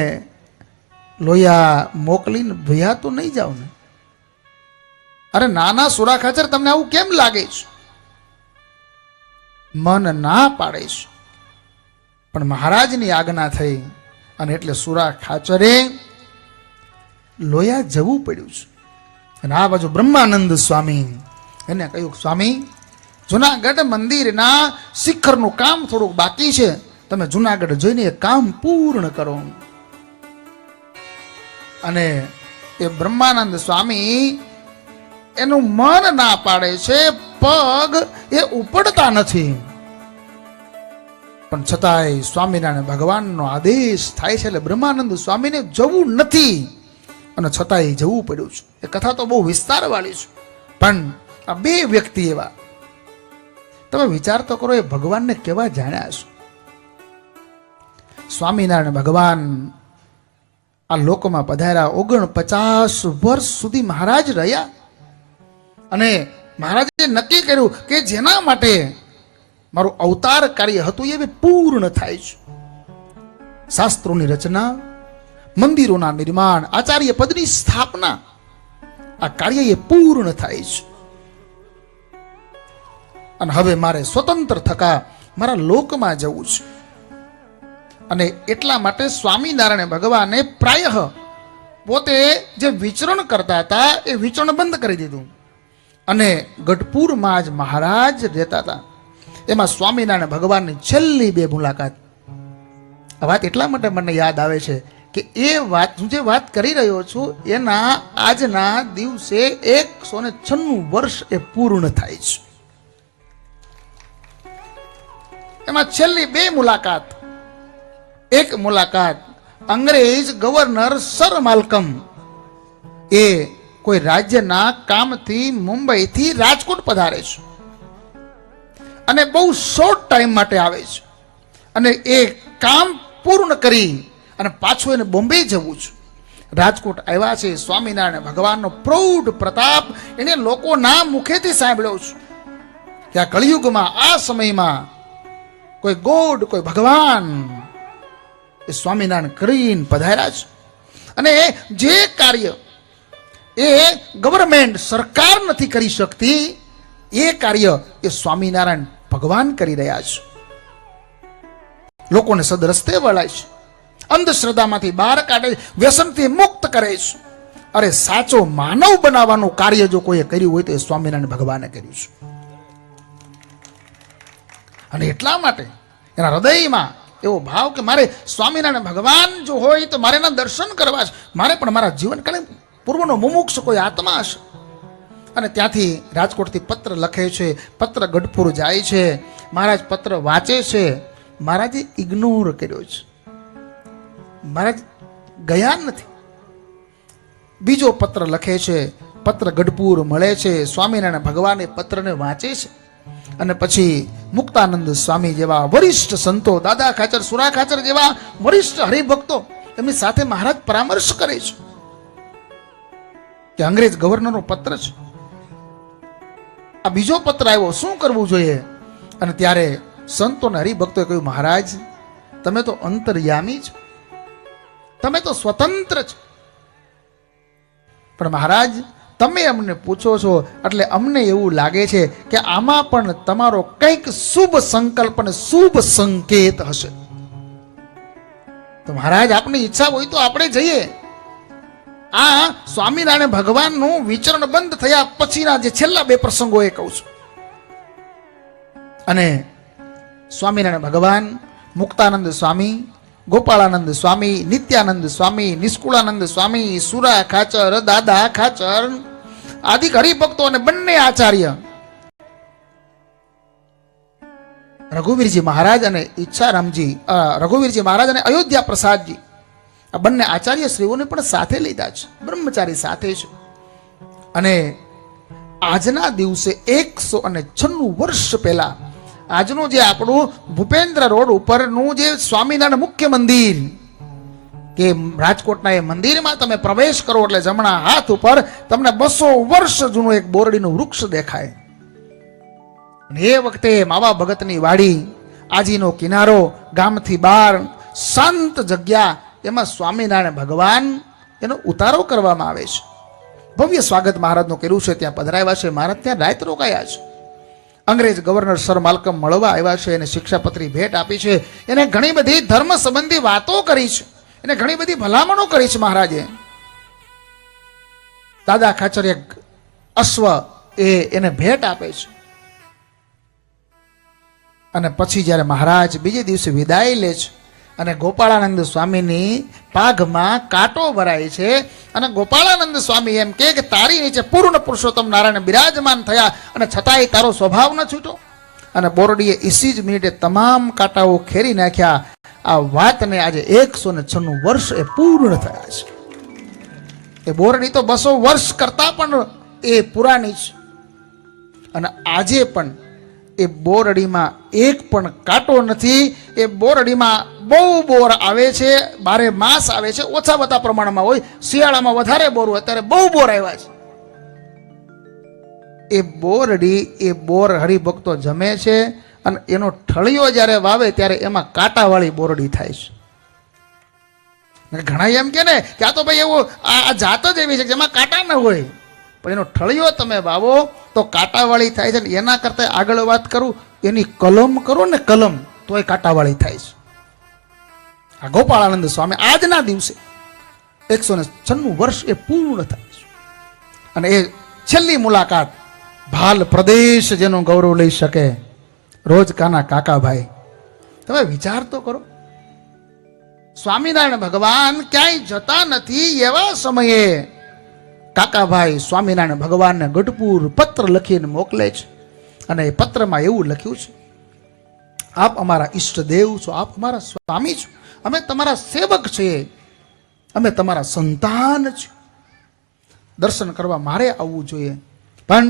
લોયા મોકલીને ભયા તો નહીં જાઓ ને? અરે નાના સુરા ખાચર, તમને આવું કેમ લાગે છે? મન ના પાડે છે, પણ મહારાજની આજ્ઞા થઈ અને એટલે સુરા ખાચરે લોયા જવું પડ્યું છે. અને આ બાજુ બ્રહ્માનંદ સ્વામી એને કહ્યું, સ્વામી, જુનાગઢ મંદિરના શિખરનું કામ થોડુંક બાકી છે, તમે જુનાગઢ જઈને એ કામ પૂર્ણ કરો. અને એ બ્રહ્માનંદ સ્વામી એનું મન ના પાડે છે, પગ એ ઉપડતા નથી, પણ છતાંય સ્વામિનારાયણ ભગવાનનો આદેશ થાય છે એટલે બ્રહ્માનંદ સ્વામીને જવું નથી, અને છતાંય જવું પડ્યું છે. એ કથા તો બહુ વિસ્તાર વાળી છે, પણ આ બે વ્યક્તિ એવા, તમે વિચાર તો કરો, એ ભગવાનને કેવા જાણ્યા છે. સ્વામિનારાયણ ભગવાન આ લોકમાં પધાર્યા, 49 વર્ષ સુધી મહારાજ રહ્યા. અને મહારાજે નક્કી કર્યું કે જેના માટે મારું અવતાર કાર્ય હતું એ પૂર્ણ થાય છે. શાસ્ત્રોની રચના, મંદિરોના નિર્માણ, આચાર્ય પદની સ્થાપના, આ કાર્ય એ પૂર્ણ થાય છે. અને હવે મારે સ્વતંત્ર થકા મારા લોકમાં જવું છે. અને એટલા માટે સ્વામિનારાયણ ભગવાને પ્રાયઃ પોતે જે વિચરણ કરતા હતા એ વિચરણ બંધ કરી દીધું, અને ગઢપુરમાં જ મહારાજ રહેતા હતા. એમાં સ્વામિનારાયણ ભગવાનની છેલ્લી 2 મુલાકાત. આ વાત એટલા માટે મને યાદ આવે છે કે એ વાત, હું જે વાત કરી રહ્યો છું એના આજના દિવસે 196 વર્ષ એ પૂર્ણ થાય છે. એમાં છેલ્લી 2 મુલાકાત. એક મુલાકાત અંગ્રેજ ગવર્નર સર માલ્કમ એ કોઈ રાજ્યના કામથી મુંબઈથી રાજકોટ પધારે છે, અને બહુ શોર્ટ ટાઈમ માટે આવે છે, અને એ કામ પૂર્ણ કરી અને પાછું એને બોમ્બે જવું છે. રાજકોટ આવ્યા છે, સ્વામિનારાયણ ભગવાનનો પ્રૌઢ પ્રતાપ એને લોકોના મુખેથી સાંભળ્યો છે કે આ કળિયુગમાં, આ સમયમાં કોઈ ગોડ, કોઈ ભગવાન એ સ્વામિનારાયણ કરીને પધાર્યા છે. અને જે કાર્ય એ ગવર્મેન્ટ, સરકાર નથી કરી શકતી, એ કાર્ય એ સ્વામિનારાયણ ભગવાન કરી રહ્યા છે. લોકોને સદરસ્તે વળાય છે, અંધશ્રદ્ધામાંથી બહાર કાઢે છે, વ્યસનથી મુક્ત કરે છે. અરે સાચો માનવ બનાવવાનું કાર્ય જો કોઈએ કર્યું હોય તો એ સ્વામિનારાયણ ભગવાને કર્યું છે. અને એટલા માટે એના હૃદયમાં એવો ભાવ કે મારે સ્વામિનારાયણ ભગવાન જો હોય તો મારે એના દર્શન કરવા છે, મારે પણ મારા જીવનકાળે પૂર્વનો મુમુક્ષ કોઈ આત્મા હશે. અને ત્યાંથી રાજકોટથી પત્ર લખે છે, પત્ર ગઢપુર જાય છે, મહારાજ પત્ર વાંચે છે. મહારાજે ઇગ્નોર કર્યો છે, મહારાજ ગયા નથી. બીજો પત્ર લખે છે, પત્ર ગઢપુર મળે છે, સ્વામિનારાયણ ભગવાન એ પત્રને વાંચે છે. અને પછી મુક્તાનંદ સ્વામી જેવા વરિષ્ઠ સંતો, દાદા ખાચર, સુરા ખાચર જેવા વરિષ્ઠ હરિભક્તો એમની સાથે મહારાજ પરામર્શ કરે છે કે અંગ્રેજ ગવર્નરનો પત્ર છે, આ બીજો પત્ર આવ્યો, શું કરવું જોઈએ? અને ત્યારે સંતોને હરિભક્તોએ કહ્યું, મહારાજ તમે તો અંતર્યામી છો, તમે તો સ્વતંત્ર છો, પણ મહારાજ તમે અમને પૂછો છો એટલે અમને એવું લાગે છે કે આમાં પણ તમારો કંઈક શુભ સંકલ્પ અને શુભ સંકેત હશે. તો મહારાજ આપની ઈચ્છા હોય તો આપણે જઈએ. આ સ્વામિનારાયણ ભગવાનનું વિચરણ બંધ થયા પછીના જે છેલ્લા 2 પ્રસંગો એ કહું છું. અને સ્વામિનારાયણ ભગવાન, મુક્તાનંદ સ્વામી, ગોપાળાનંદ સ્વામી, નિત્યાનંદ સ્વામી, નિષ્કુળાનંદ સ્વામી, સુરા ખાચર, દાદા ખાચર આદિ હરિભક્તો અને બંને આચાર્ય રઘુવીરજી મહારાજ અને ઈચ્છારામજી, રઘુવીરજી મહારાજ અને અયોધ્યા પ્રસાદજી, આ બંને આચાર્ય શ્રીઓને પણ સાથે લીધા છે, બ્રહ્મચારી સાથે છે. અને આજના દિવસે 196 વર્ષ પહેલા આજનું જે આપણું ભૂપેન્દ્ર રોડ ઉપરનું જે સ્વામિનારાયણ મુખ્ય મંદિર, કે રાજકોટના એ મંદિરમાં તમે પ્રવેશ કરો એટલે જમણા હાથ ઉપર તમને 200 વર્ષ જૂનું એક બોરડીનું વૃક્ષ દેખાય. અને એ વખતે માવા ભગતની વાડી, આજીનો કિનારો, ગામથી બહાર શાંત જગ્યા, એમાં સ્વામિનારાયણ ભગવાન એનો ઉતારો કરવામાં આવે છે. ભવ્ય સ્વાગત મહારાજનું કર્યું છે, ત્યાં પધરાવ્યા છે, મહારાજ ત્યાં રાત રોકાયા છે. અંગ્રેજ ગવર્નર સર માલ્કમ મળવા આવ્યા છે, એને શિક્ષાપત્રી ભેટ આપી છે, એને ઘણી બધી ધર્મ સંબંધી વાતો કરી છે, એને ઘણી બધી ભલામણો કરી છે મહારાજે. દાદા ખાચર એક અશ્વ એને ભેટ આપે છે. અને પછી જ્યારે મહારાજ બીજે દિવસે વિદાય લે છે અને ગોપાળાનંદ સ્વામીની પાઘમાં કાંટો ભરાય છે, અને ગોપાળાનંદ સ્વામી એમ કે તારી નીચે પૂર્ણ પુરુષોત્તમ નારાયણ બિરાજમાન થયા અને છતાંય તારો સ્વભાવ ન છૂટો. અને બોરડીએ ઇસી જ મિનિટે તમામ કાંટાઓ ખેરી નાખ્યા. આ વાતને આજે 196 વર્ષ એ પૂર્ણ થયા છે. એ બોરડી તો 200 વર્ષ કરતા પણ એ પુરાણી છે. અને આજે પણ એ બોરડીમાં એક પણ કાંટો નથી. એ બોરડીમાં બહુ બોર આવે છે, 12 માસ આવે છે, ઓછા બધા પ્રમાણમાં હોય, શિયાળામાં વધારે બોર હોય, અત્યારે બહુ બોર આવ્યા છે. એ બોરડી, એ બોર હરિભક્તો જમે છે, અને એનો ઠળિયો જ્યારે વાવે ત્યારે એમાં કાંટાવાળી બોરડી થાય છે. ઘણા એમ કે ને કે આ તો ભાઈ એવું આ જાત જ એવી છે જેમાં કાંટા ન હોય, પણ એનો ઠળિયો તમે વાવો તો કાંટાવાળી થાય છે. ને એના કરતા આગળ વાત કરું, એની કલમ કરો ને કલમ, તો એ કાંટાવાળી થાય છે. આ ગોપાળાનંદ સ્વામી આજના દિવસે 196 વર્ષ એ પૂર્ણ થાય છે. અને એ છેલ્લી મુલાકાત ભાલ પ્રદેશ જેનું ગૌરવ લઈ શકે, રોજકાના કાકાભાઈ. તમે વિચાર તો કરો, સ્વામિનારાયણ ભગવાન ક્યાંય જતા નથી એવા સમયે કાકાભાઈ સ્વામિનારાયણ ભગવાનને ગઢપુર પત્ર લખીને મોકલે છે. અને એ પત્રમાં એવું લખ્યું છે, આપ અમારા ઈષ્ટદેવ છો, આપ અમારા સ્વામી છો, અમે તમારા સેવક છીએ, અમે તમારા સંતાન છીએ. દર્શન કરવા મારે આવવું જોઈએ, પણ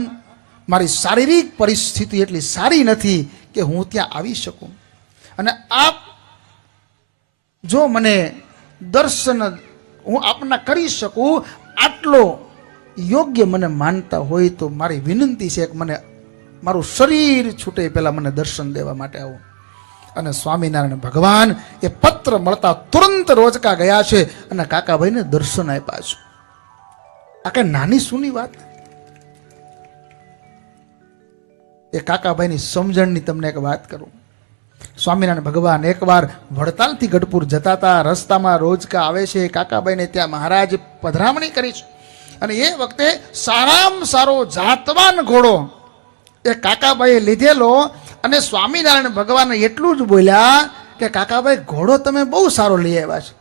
મારી શારીરિક પરિસ્થિતિ એટલી સારી નથી કે હું ત્યાં આવી શકું. અને આપ જો મને દર્શન હું આપના કરી શકું આટલો યોગ્ય મને માનતા હોય તો મારી વિનંતી છે કે મને મારું શરીર છૂટે પહેલા મને દર્શન દેવા માટે આવો. અને સ્વામિનારાયણ ભગવાન એ પત્ર મળતા તુરંત રોજકા ગયા છે અને કાકાભાઈને દર્શન આપ્યા છે. આ કઈ નાની સૂની વાત. એ કાકાભાઈની સમજણની તમને એક વાત કરું. સ્વામિનારાયણ ભગવાન એકવાર વડતાલથી ગઢપુર જતા હતા, રસ્તામાં રોજકા આવે છે, કાકાબાઈને ત્યાં મહારાજ પધરામણી કરી છે. અને એ વખતે સારામાં સારો જાતવાન ઘોડો એ કાકાબાઈએ લીધેલો અને સ્વામિનારાયણ ભગવાન એટલું જ બોલ્યા કે કાકાભાઈ ઘોડો તમે બહુ સારો લઈ આવ્યા છે.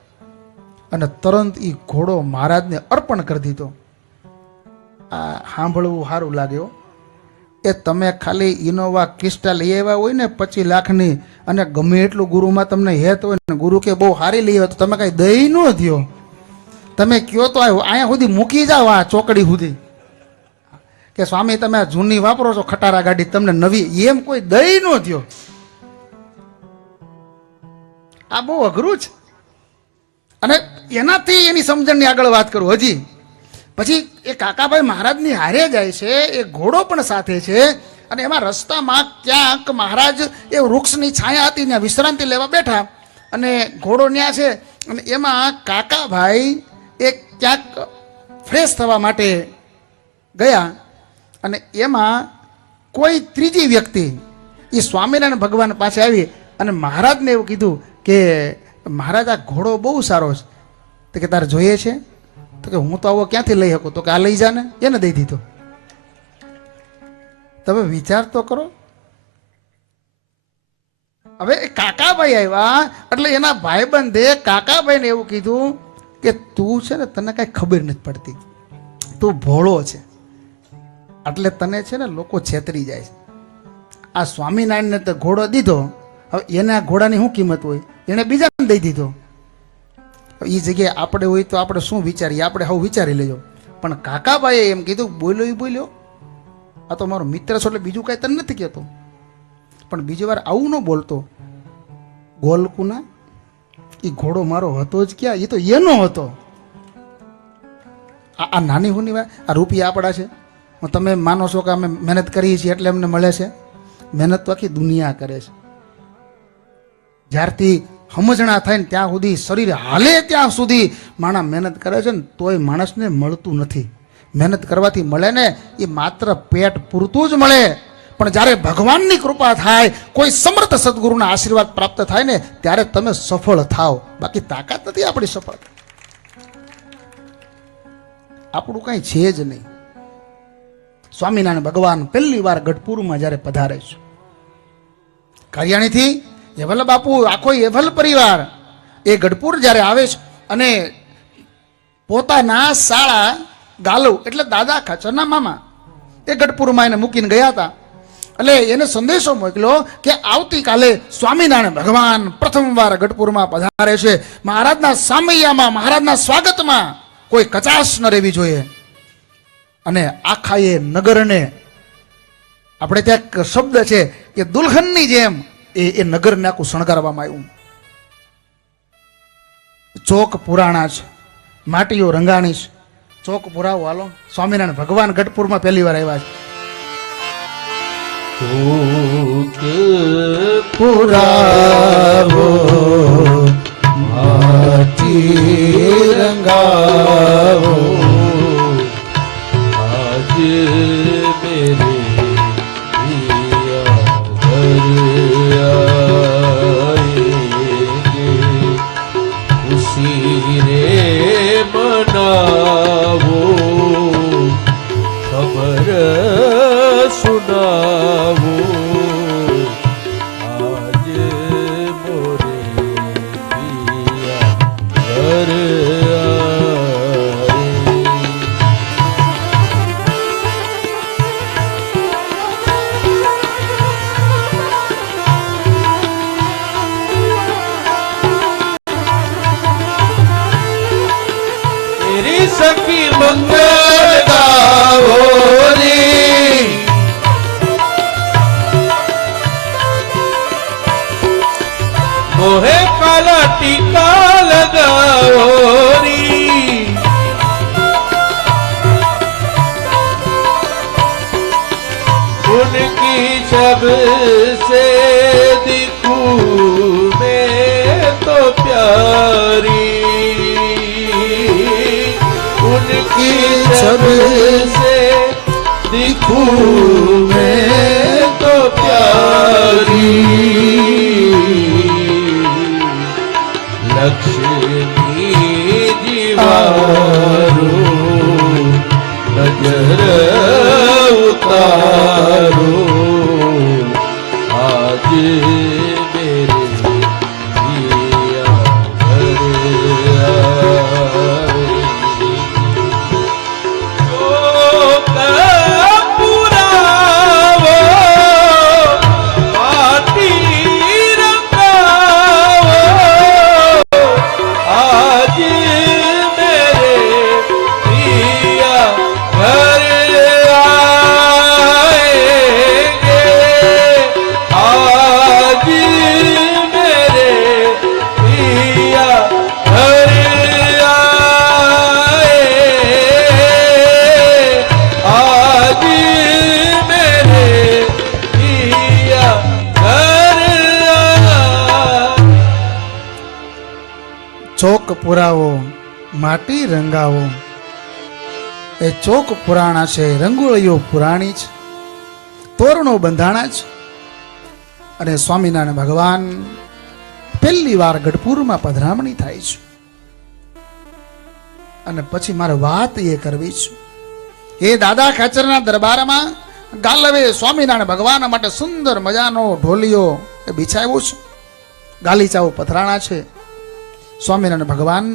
અને તરત એ ઘોડો મહારાજને અર્પણ કરી દીધો. આ સાંભળવું સારું લાગ્યો. એ તમે ખાલી ઇનોવા ક્રિસ્ટા લઈ આવ્યા હોય ને 25 લાખની, અને ગમે એટલું ગુરુમાં તમને હેત હોય ને, ગુરુ કે બહુ સારી લઈ આવ્યો, તો તમે કાંઈ દઈ ન દો. તમે કયો તો અહીંયા સુધી મૂકી જાઓ, આ ચોકડી સુધી, કે સ્વામી તમે આ જૂની વાપરો છો ખટારા ગાડી, તમને નવી, એમ કોઈ દઈ ન દો. આ બહુ અઘરું છે. અને એનાથી એની સમજણની આગળ વાત કરું હજી. પછી એ કાકાભાઈ મહારાજની હારે જાય છે, એ ઘોડો પણ સાથે છે. અને એમાં રસ્તામાં ક્યાંક મહારાજ એ વૃક્ષની છાયા હતી, ત્યાં વિશ્રાંતિ લેવા બેઠા, અને ઘોડો ત્યાં છે. અને એમાં કાકાભાઈ એ ક્યાંક ફ્રેશ થવા માટે ગયા, અને એમાં કોઈ ત્રીજી વ્યક્તિ એ સ્વામિનારાયણ ભગવાન પાસે આવી અને મહારાજને એવું કીધું કે મહારાજ આ ઘોડો બહુ સારો છે. તો કે તારે જોઈએ છે? તો કે હું તો આવો ક્યાંથી લઈ શકું? તો કે આ લઈ જા ને. એને દઈ દીધો. તમે વિચાર તો કરો. હવે કાકાભાઈ આવ્યા એટલે એના ભાઈબંધે કાકાભાઈને એવું કીધું કે તું છે ને, તને કાંઈ ખબર નથી પડતી, તું ભોળો છે, એટલે તને છે ને લોકો છેતરી જાય છે. આ સ્વામિનારાયણને તો ઘોડો દીધો, હવે એના ઘોડાની શું કિંમત હોય? એને બીજાને દઈ દીધો. એ જગ્યાએ આપણે હોય તો આપણે શું વિચારીએ? આપણે હવે વિચારી લેજો. પણ કાકાભાઈએ એમ કીધું, બોલ્યો એ બોલ્યો, આ તો મારો મિત્ર છો એટલે બીજું કાંઈ તને નથી કહેતો, પણ બીજી વાર આવું ન બોલતો. ગોલકુના એ ઘોડો મારો હતો જ ક્યાં? એ તો એનો હતો. આ નાની હુની વાત, આ રૂપિયા આપણા છે. તમે માનો છો કે અમે મહેનત કરીએ છીએ એટલે અમને મળે છે? મહેનત તો આખી દુનિયા કરે છે. જ્યારથી સમજણા થાય ને ત્યાં સુધી, શરીર હાલે ત્યાં સુધી માણસ મહેનત કરે છે ને, તોય માણસને મળતું નથી. મહેનત કરવાથી મળે ને એ માત્ર પેટ પૂરતું જ મળે. પણ જ્યારે ભગવાનની કૃપા થાય, કોઈ સમર્થ સદગુરુના આશીર્વાદ પ્રાપ્ત થાય ને, ત્યારે તમે સફળ થાવ. બાકી તાકાત નથી આપણી સફળ. આપણું કાંઈ છે જ નહીં. સ્વામિનારાયણ ભગવાન પહેલી વાર ગઢપુરમાં જ્યારે પધારે છે, કરિયાણીથી એવલ બાપુ, આખો એવલ પરિવાર એ ગઢપુર જ્યારે આવે છે, અને પોતાના શાળા ગાલવ એટલે દાદા ખાચરના મામા એ ગઢપુરમાં એને મૂકીને ગયા હતા. એટલે એને સંદેશો મોકલ્યો કે આવતીકાલે સ્વામિનારાયણ ભગવાન પ્રથમવાર ગઢપુરમાં પધારે છે. મહારાજના સામૈયામાં, મહારાજના સ્વાગતમાં કોઈ કચાશ ન રહેવી જોઈએ. અને આખા એ નગરને, આપણે ત્યાં એક શબ્દ છે કે દુલ્હનની જેમ એ નગરને આખું શણગારવામાં આવ્યું. ચોક પુરાણા છે, માટીઓ રંગાણી છે. ચોક પુરાવો હાલો. સ્વામિનારાયણ ભગવાન ગઢપુરમાં પહેલી વાર આવ્યા છે. ચોક પુરાવો માટી રંગાવો, આજ મેરે સખી મંગળ ગાવો રે, મોહે કાલા ટીકા લગાવો રી, ઉનકી શબ સે દિખૂ મેં તો પ્યારી, सब से दिखूं मैं तो प्यारी, करो आज मेरे पिया घर आए। शोक पुरावो माटी रंगावो आज मेरे पिया घर आएंगे। आज मेरे पिया घर आए। आज मेरे पिया घर आए। ચોક પુરાવો માટી રંગાવો. એ ચોક પુરાણા છે, રંગોળીઓ પુરાણી છે, તોરણો બંધાણા છે. અને સ્વામિનારાયણ ભગવાન પહેલી વાર ગઢપુરમાં પધરામણી થાય છે. અને પછી મારે વાત એ કરવી છે, એ દાદા ખાચરના દરબારમાં ગાલવે સ્વામિનારાયણ ભગવાન માટે સુંદર મજાનો ઢોલિયો એ બિછાવ્યો છે, ગાલીચાઓ પથરાણા છે. સ્વામિનારાયણ ભગવાન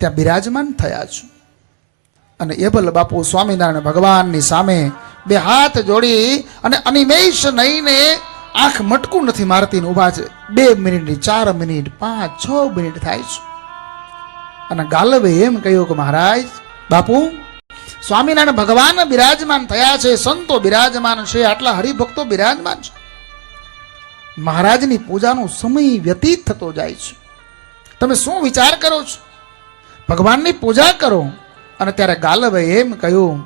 ત્યાં બિરાજમાન થયા છે. અને એબલ બાપુ સ્વામિનારાયણ ભગવાનની સામે બે હાથ જોડી અને અનિમેષ નહીને આંખ મટકું નથી મારતી ને ઊભા છે. 2 મિનિટ 4 મિનિટ 5 6 મિનિટ થાય છે. અને ગાલવે એમ કહ્યું કે મહારાજ બાપુ સ્વામિનારાયણ ભગવાન બિરાજમાન થયા છે, સંતો બિરાજમાન છે, આટલા હરિભક્તો બિરાજમાન છે, મહારાજની પૂજાનો સમય વ્યતીત થતો જાય છે, તમે શું વિચાર કરો છો? ભગવાનની પૂજા કરો. અને ત્યારે ગાલવે એમ કહ્યું,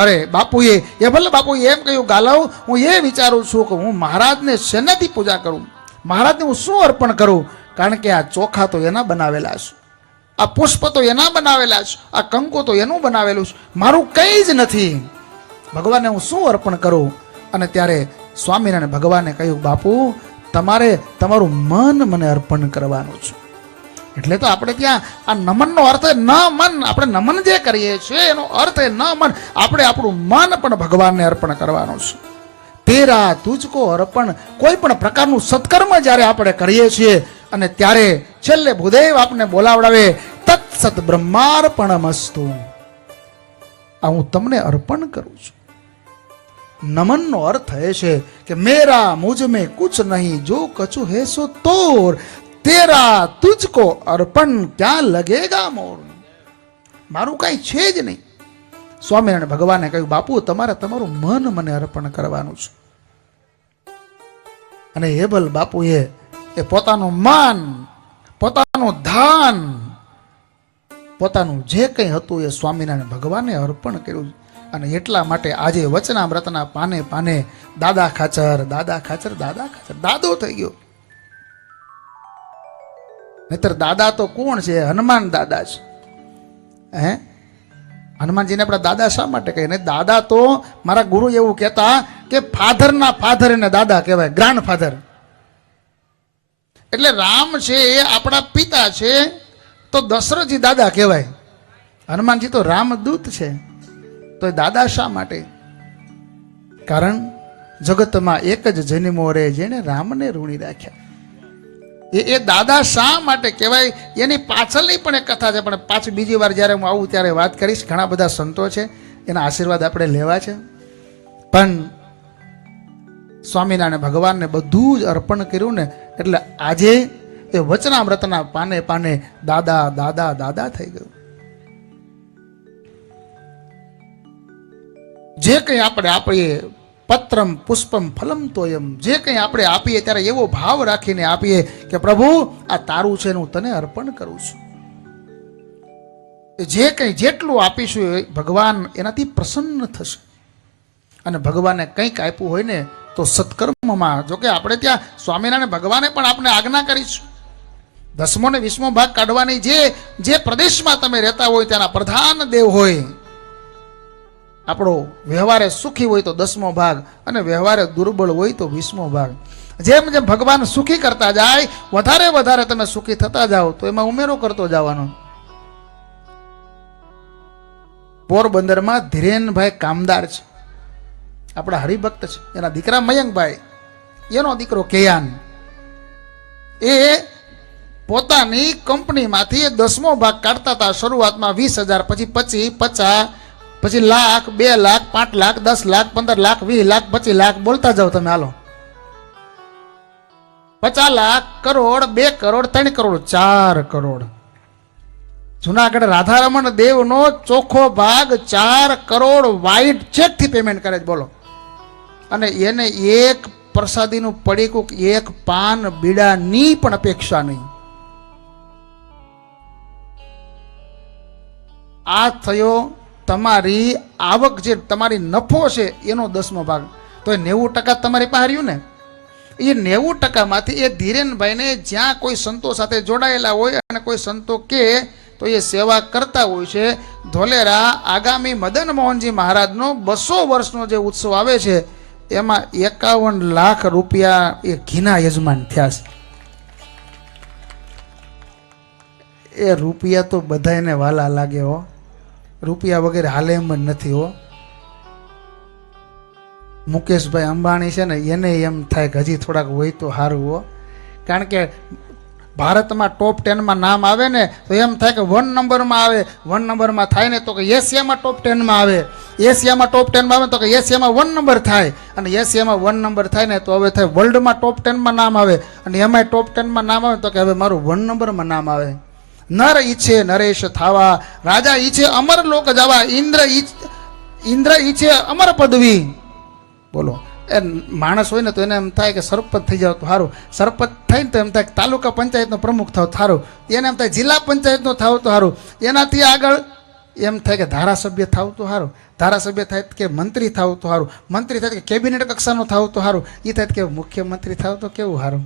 અરે બાપુએ એ ભલે બાપુએ એમ કહ્યું, ગાલવ હું એ વિચારું છું કે હું મહારાજને શેનાથી પૂજા કરું, મહારાજને હું શું અર્પણ કરું? કારણ કે આ ચોખા તો એના બનાવેલા છે, આ પુષ્પ તો એના બનાવેલા છે, આ કંકુ તો એનું બનાવેલું છે, મારું કંઈ જ નથી, ભગવાનને હું શું અર્પણ કરું? અને ત્યારે સ્વામિનારાયણ ભગવાને કહ્યું, બાપુ તમારે તમારું મન મને અર્પણ કરવાનું છે. એટલે તો આપણે ત્યાં આ નમનનો અર્થ ન મન, આપણે નમન જે કરીએ છીએ એનો અર્થ ન મન, આપણે આપણું મન પણ ભગવાનને અર્પણ કરવાનું છે. તેરા તુજકો અર્પણ. કોઈ પણ પ્રકારનું સત્કર્મ જ્યારે આપણે કરીએ છીએ અને ત્યારે છેલ્લે ભૂદેવ આપને બોલાવડાવે, તત્સત બ્રહ્માર્પણમસ્તુ, આ હું તમને અર્પણ કરું છું. નમનનો અર્થ એ છે કે મેરા મુझ में कुछ नहीं, जो कछु है सो तोर, તેરા તુજકો અર્પણ ક્યાં લગેગા મોર. મારું કાંઈ છે જ નહીં. સ્વામિનારાયણ ભગવાને કહ્યું, બાપુ તમારે તમારું મન મને અર્પણ કરવાનું છે. અને હેબલ બાપુએ એ પોતાનું મન, પોતાનું ધન, પોતાનું જે કંઈ હતું એ સ્વામિનારાયણ ભગવાને અર્પણ કર્યું. અને એટલા માટે આજે વચનામૃતના પાને પાને દાદા ખાચર, દાદા ખાચર, દાદા ખાચર, દાદો થઈ ગયો. નહીતર દાદા તો કોણ છે? હનુમાન દાદા છે. હે, હનુમાનજીને આપણે દાદા શા માટે કહીએ? ને દાદા તો મારા ગુરુ એવું કહેતા કે ફાધરના ફાધર એને દાદા કહેવાય, ગ્રાન્ડ ફાધર. એટલે રામ છે એ આપણા પિતા છે, તો દશરથજી દાદા કહેવાય. હનુમાનજી તો રામદૂત છે, તો એ દાદા શા માટે? કારણ જગતમાં એક જ જન્મો રે જેને રામને ઋણી રાખ્યા. એ દાદા શા માટે કહેવાય એની પાછળની પણ એક કથા છે, પણ પાછી બીજી વાર જ્યારે હું આવું ત્યારે વાત કરીશ. ઘણા બધા સંતો છે, એના આશીર્વાદ આપણે લેવા છે. પણ સ્વામિનારાયણ ભગવાનને બધું જ અર્પણ કર્યું ને, એટલે આજે એ વચનામૃતના પાને પાને દાદા દાદા દાદા થઈ ગયું. જે કંઈ આપણે આપીએ, પત્રમ પુષ્પમ ફલમ તોયમ, જે કંઈ આપણે આપીએ ત્યારે એવો ભાવ રાખીને આપીએ કે પ્રભુ આ તારું છે ને હું તને અર્પણ કરું છું. જે કંઈ જેટલું આપીશું એ ભગવાન એનાથી પ્રસન્ન થશે. અને ભગવાને કંઈક આપ્યું હોય ને તો સત્કર્મમાં, જોકે આપણે ત્યાં સ્વામિનારાયણ ભગવાને પણ આપણે આજ્ઞા કરી છે 10મો ને 20મો ભાગ કાઢવાની. જે પ્રદેશમાં તમે રહેતા હોય ત્યાંના પ્રધાન દેવ હોય, આપણો વ્યવહારે સુખી હોય તો 10મો ભાગ, અને વ્યવહારે દુર્બળ હોય તો 20મો ભાગ. જેમ જેમ ભગવાન સુખી કરતા જાય, વધારે વધારે તમે સુખી થતા જાઓ તો એમાં ઉમેરો કરતો જવાનો. પોરબંદરમાં ધીરેનભાઈ કામદાર છે, આપણા હરિભક્ત છે, એના દીકરા મયંકભાઈ, એનો દીકરો કેયાન, એ પોતાની કંપનીમાંથી 10મો ભાગ કાઢતા હતા. શરૂઆતમાં 20,000, પછી 25, 50, પછી લાખ, 2 લાખ, 5 લાખ, 10 લાખ, 15 લાખ, 20 લાખ, 25 લાખ, બોલતા જાઓ તમે, હાલો. 50 લાખ, કરોડ, 2 કરોડ, 3 કરોડ, 4 કરોડ. જુનાગઢ રાધારમણ દેવનો ચોખ્ખો ભાગ 4 કરોડ વ્હાઈટ ચેક થી પેમેન્ટ કરે છે, બોલો. અને એને એક પ્રસાદીનું પડીકું, એક પાન બીડાની પણ અપેક્ષા નહીં. આ થયો તમારી આવક, જે તમારી નફો છે એનો 10મો ભાગ. તો એ 90% તમારી પાસે રહ્યું ને. એ 90%માંથી એ ધીરેનભાઈને જ્યાં કોઈ સંતો સાથે જોડાયેલા હોય અને કોઈ સંતો કે તો એ સેવા કરતા હોય છે. ધોલેરા આગામી મદન મોહનજી મહારાજનો 200 વર્ષનો જે ઉત્સવ આવે છે એમાં 51 લાખ રૂપિયા એ ઘીના યજમાન થયા છે. એ રૂપિયા તો બધાને વાલા લાગે હો, રૂપિયા વગેરે હાલે એમ જ નથી હો. મુકેશભાઈ અંબાણી છે ને, એને એમ થાય કે હજી થોડાક હોય તો સારું હો. કારણ કે ભારતમાં ટોપ 10માં નામ આવે ને તો એમ થાય કે 1 નંબરમાં આવે. 1 નંબરમાં થાય ને તો કે એશિયામાં ટોપ 10માં આવે. એશિયામાં ટોપ 10માં આવે તો કે એશિયામાં 1 નંબર થાય. અને એશિયામાં 1 નંબર થાય ને તો હવે થાય વર્લ્ડમાં ટોપ 10માં નામ આવે. અને એમાંય ટોપ 10માં નામ આવે તો કે હવે મારું 1 નંબરમાં નામ આવે. નર ઈચ્છે નરેશ થાવા, રાજા ઈચ્છે અમર લોક જવા, ઇન્દ્ર ઈચ્છે અમર પદવી. બોલો, એ માણસ હોય ને તો એને એમ થાય કે સરપંચ થઈ જાવ તો સારું. સરપંચ થાય ને તો એમ થાય કે તાલુકા પંચાયતનો પ્રમુખ થાવ તો સારું. એને એમ થાય જિલ્લા પંચાયતનો થાવ તો સારું. એનાથી આગળ એમ થાય કે ધારાસભ્ય થાવ તો સારું. ધારાસભ્ય થાય કે મંત્રી થાવ તો સારું. મંત્રી થાય કે કેબિનેટ કક્ષાનો થાવ તો સારું. એ થાય કે મુખ્યમંત્રી થાવ તો કેવું સારું.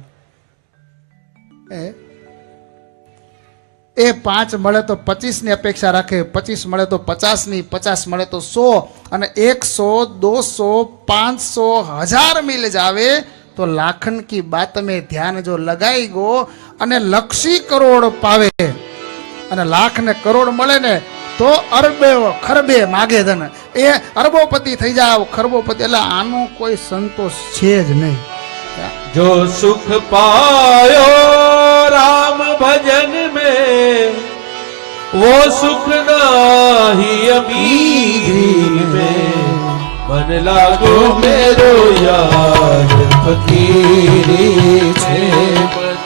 એ 5 મળે તો 25ની અપેક્ષા રાખે, 25 મળે તો 50ની, 50 મળે તો 100, અને 100, 200, 500, 1000 મિલ જાવે તો લાખન કી બાત में ध्यान जो लगाई गो અને લક્ષી કરોડ પાવે. અને લાખ ને કરોડ મળે ને તો અરબે ખરબે માગે ધન. એ અરબોપતિ થઈ જાવ, ખરબોપતિ. એટલે આનો કોઈ સંતોષ છે જ નહીં. जो सुख पायो राम भजन में, वो सुख नाही अमीरी में. मन लागो मेरो यार फकीरी छे, मन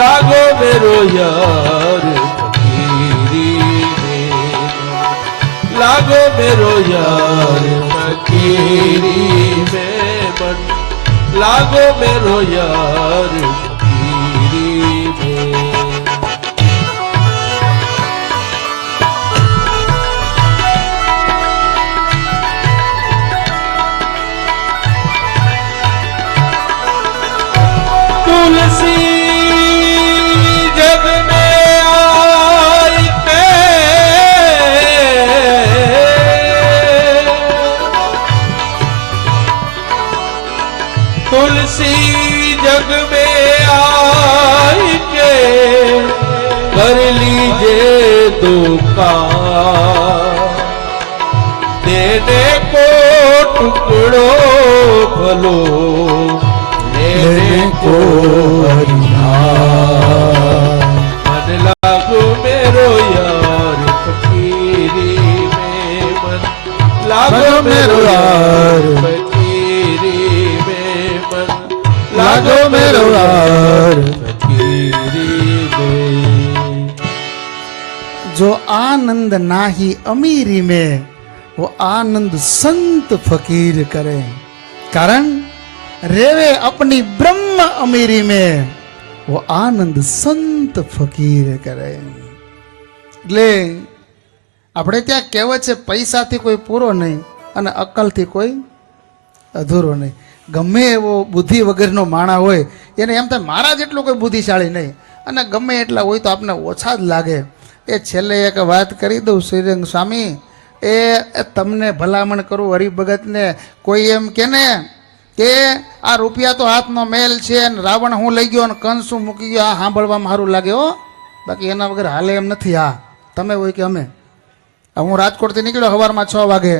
लागो मेरो यार फकीरी में. लागो मेरो यार फकीरी में, मन लागो मेरो यार फकीरी में. तुलसी जग में आई पे, तुलसी जग में आई के कर लीजे दुकान. देने को टुकड़ो भलो, लेने को हरिनाम. मन लागो मेरो यार फकीरी में, मन लागो मेरो यार फकीरी में, मन लागो मेरो यार फकीरी में. जो आनंद नाही अमीरी में, वो आनंद संत फकीर करे. कारण रेवे अपनी ब्रह्म अमीरी में, वो आनंद संत फकीर करे. એટલે આપણે ત્યાં કહેવત છે, પૈસાથી કોઈ પૂરો નહીં અને અક્કલથી કોઈ અધૂરો નહીં. ગમે એવો બુદ્ધિ વગરનો માણા હોય એને એમ થાય મારા જેટલો કોઈ બુદ્ધિશાળી નહીં, અને ગમે એટલા હોય તો આપને ઓછા જ લાગે. એ છેલ્લે એક વાત કરી દઉં, શ્રીરંગ સ્વામી, એ તમને ભલામણ કરું હરિભગતને. કોઈ એમ કે ને કે આ રૂપિયા તો હાથનો મેલ છે ને રાવણ હું લઈ ગયો અને કંસ શું મૂકી ગયો, આ સાંભળવામાં સારું લાગે હો, બાકી એના વગર હાલે એમ નથી. હા, તમે હોય કે અમે. હું રાજકોટથી નીકળ્યો સવારમાં 6 વાગે,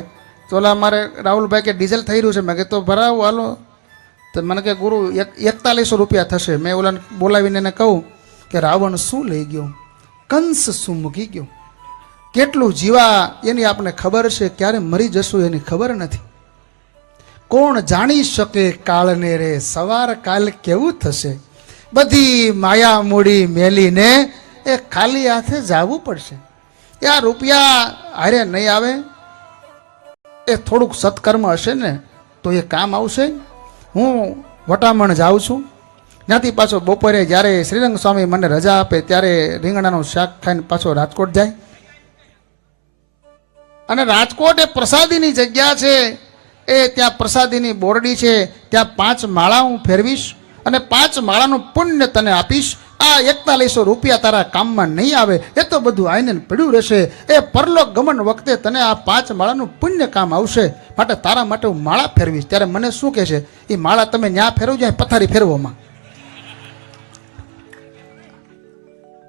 તો ઓલા મારે રાહુલભાઈ કે ડીઝલ થઈ રહ્યું છે, મેં કીધું તો ભરાવું હાલો. તો મને કે ગુરુ 4100 રૂપિયા થશે. મેં ઓલાને બોલાવીને એને કહું કે રાવણ શું લઈ ગયો, કંસ શું મૂકી ગયો, કેટલું જીવા એની આપને ખબર છે, ક્યારે મરી જશું એની ખબર નથી. કોણ જાણી શકે કાળને રે, સવાર કાલ કેવું થશે. બધી માયા મૂડી મેલીને એ ખાલી હાથે જાવું પડશે. એ આ રૂપિયા હારે નહીં આવે, એ થોડુંક સત્કર્મ હશે ને તો એ કામ આવશે. હું વટામણ જાઉં છું, ત્યાંથી પાછો બપોરે જ્યારે શ્રીરંગ સ્વામી મને રજા આપે ત્યારે રીંગણાનું શાક ખાઈને પાછો રાજકોટ જાય. અને રાજકોટ એ પ્રસાદીની જગ્યા છે, એ ત્યાં પ્રસાદીની બોરડી છે, ત્યાં 5 માળા હું ફેરવીશ અને 5 માળાનું પુણ્ય તને આપીશ. આ 4100 રૂપિયા તારા કામમાં નહીં આવે, એ તો બધું આઈને પડ્યું રહેશે. એ પરલોક ગમન વખતે તને આ 5 માળાનું પુણ્ય કામ આવશે, માટે તારા માટે હું માળા ફેરવીશ. ત્યારે મને શું કહે છે, એ માળા તમે ન્યા ફેરવજો, પથારી ફેરવોમાં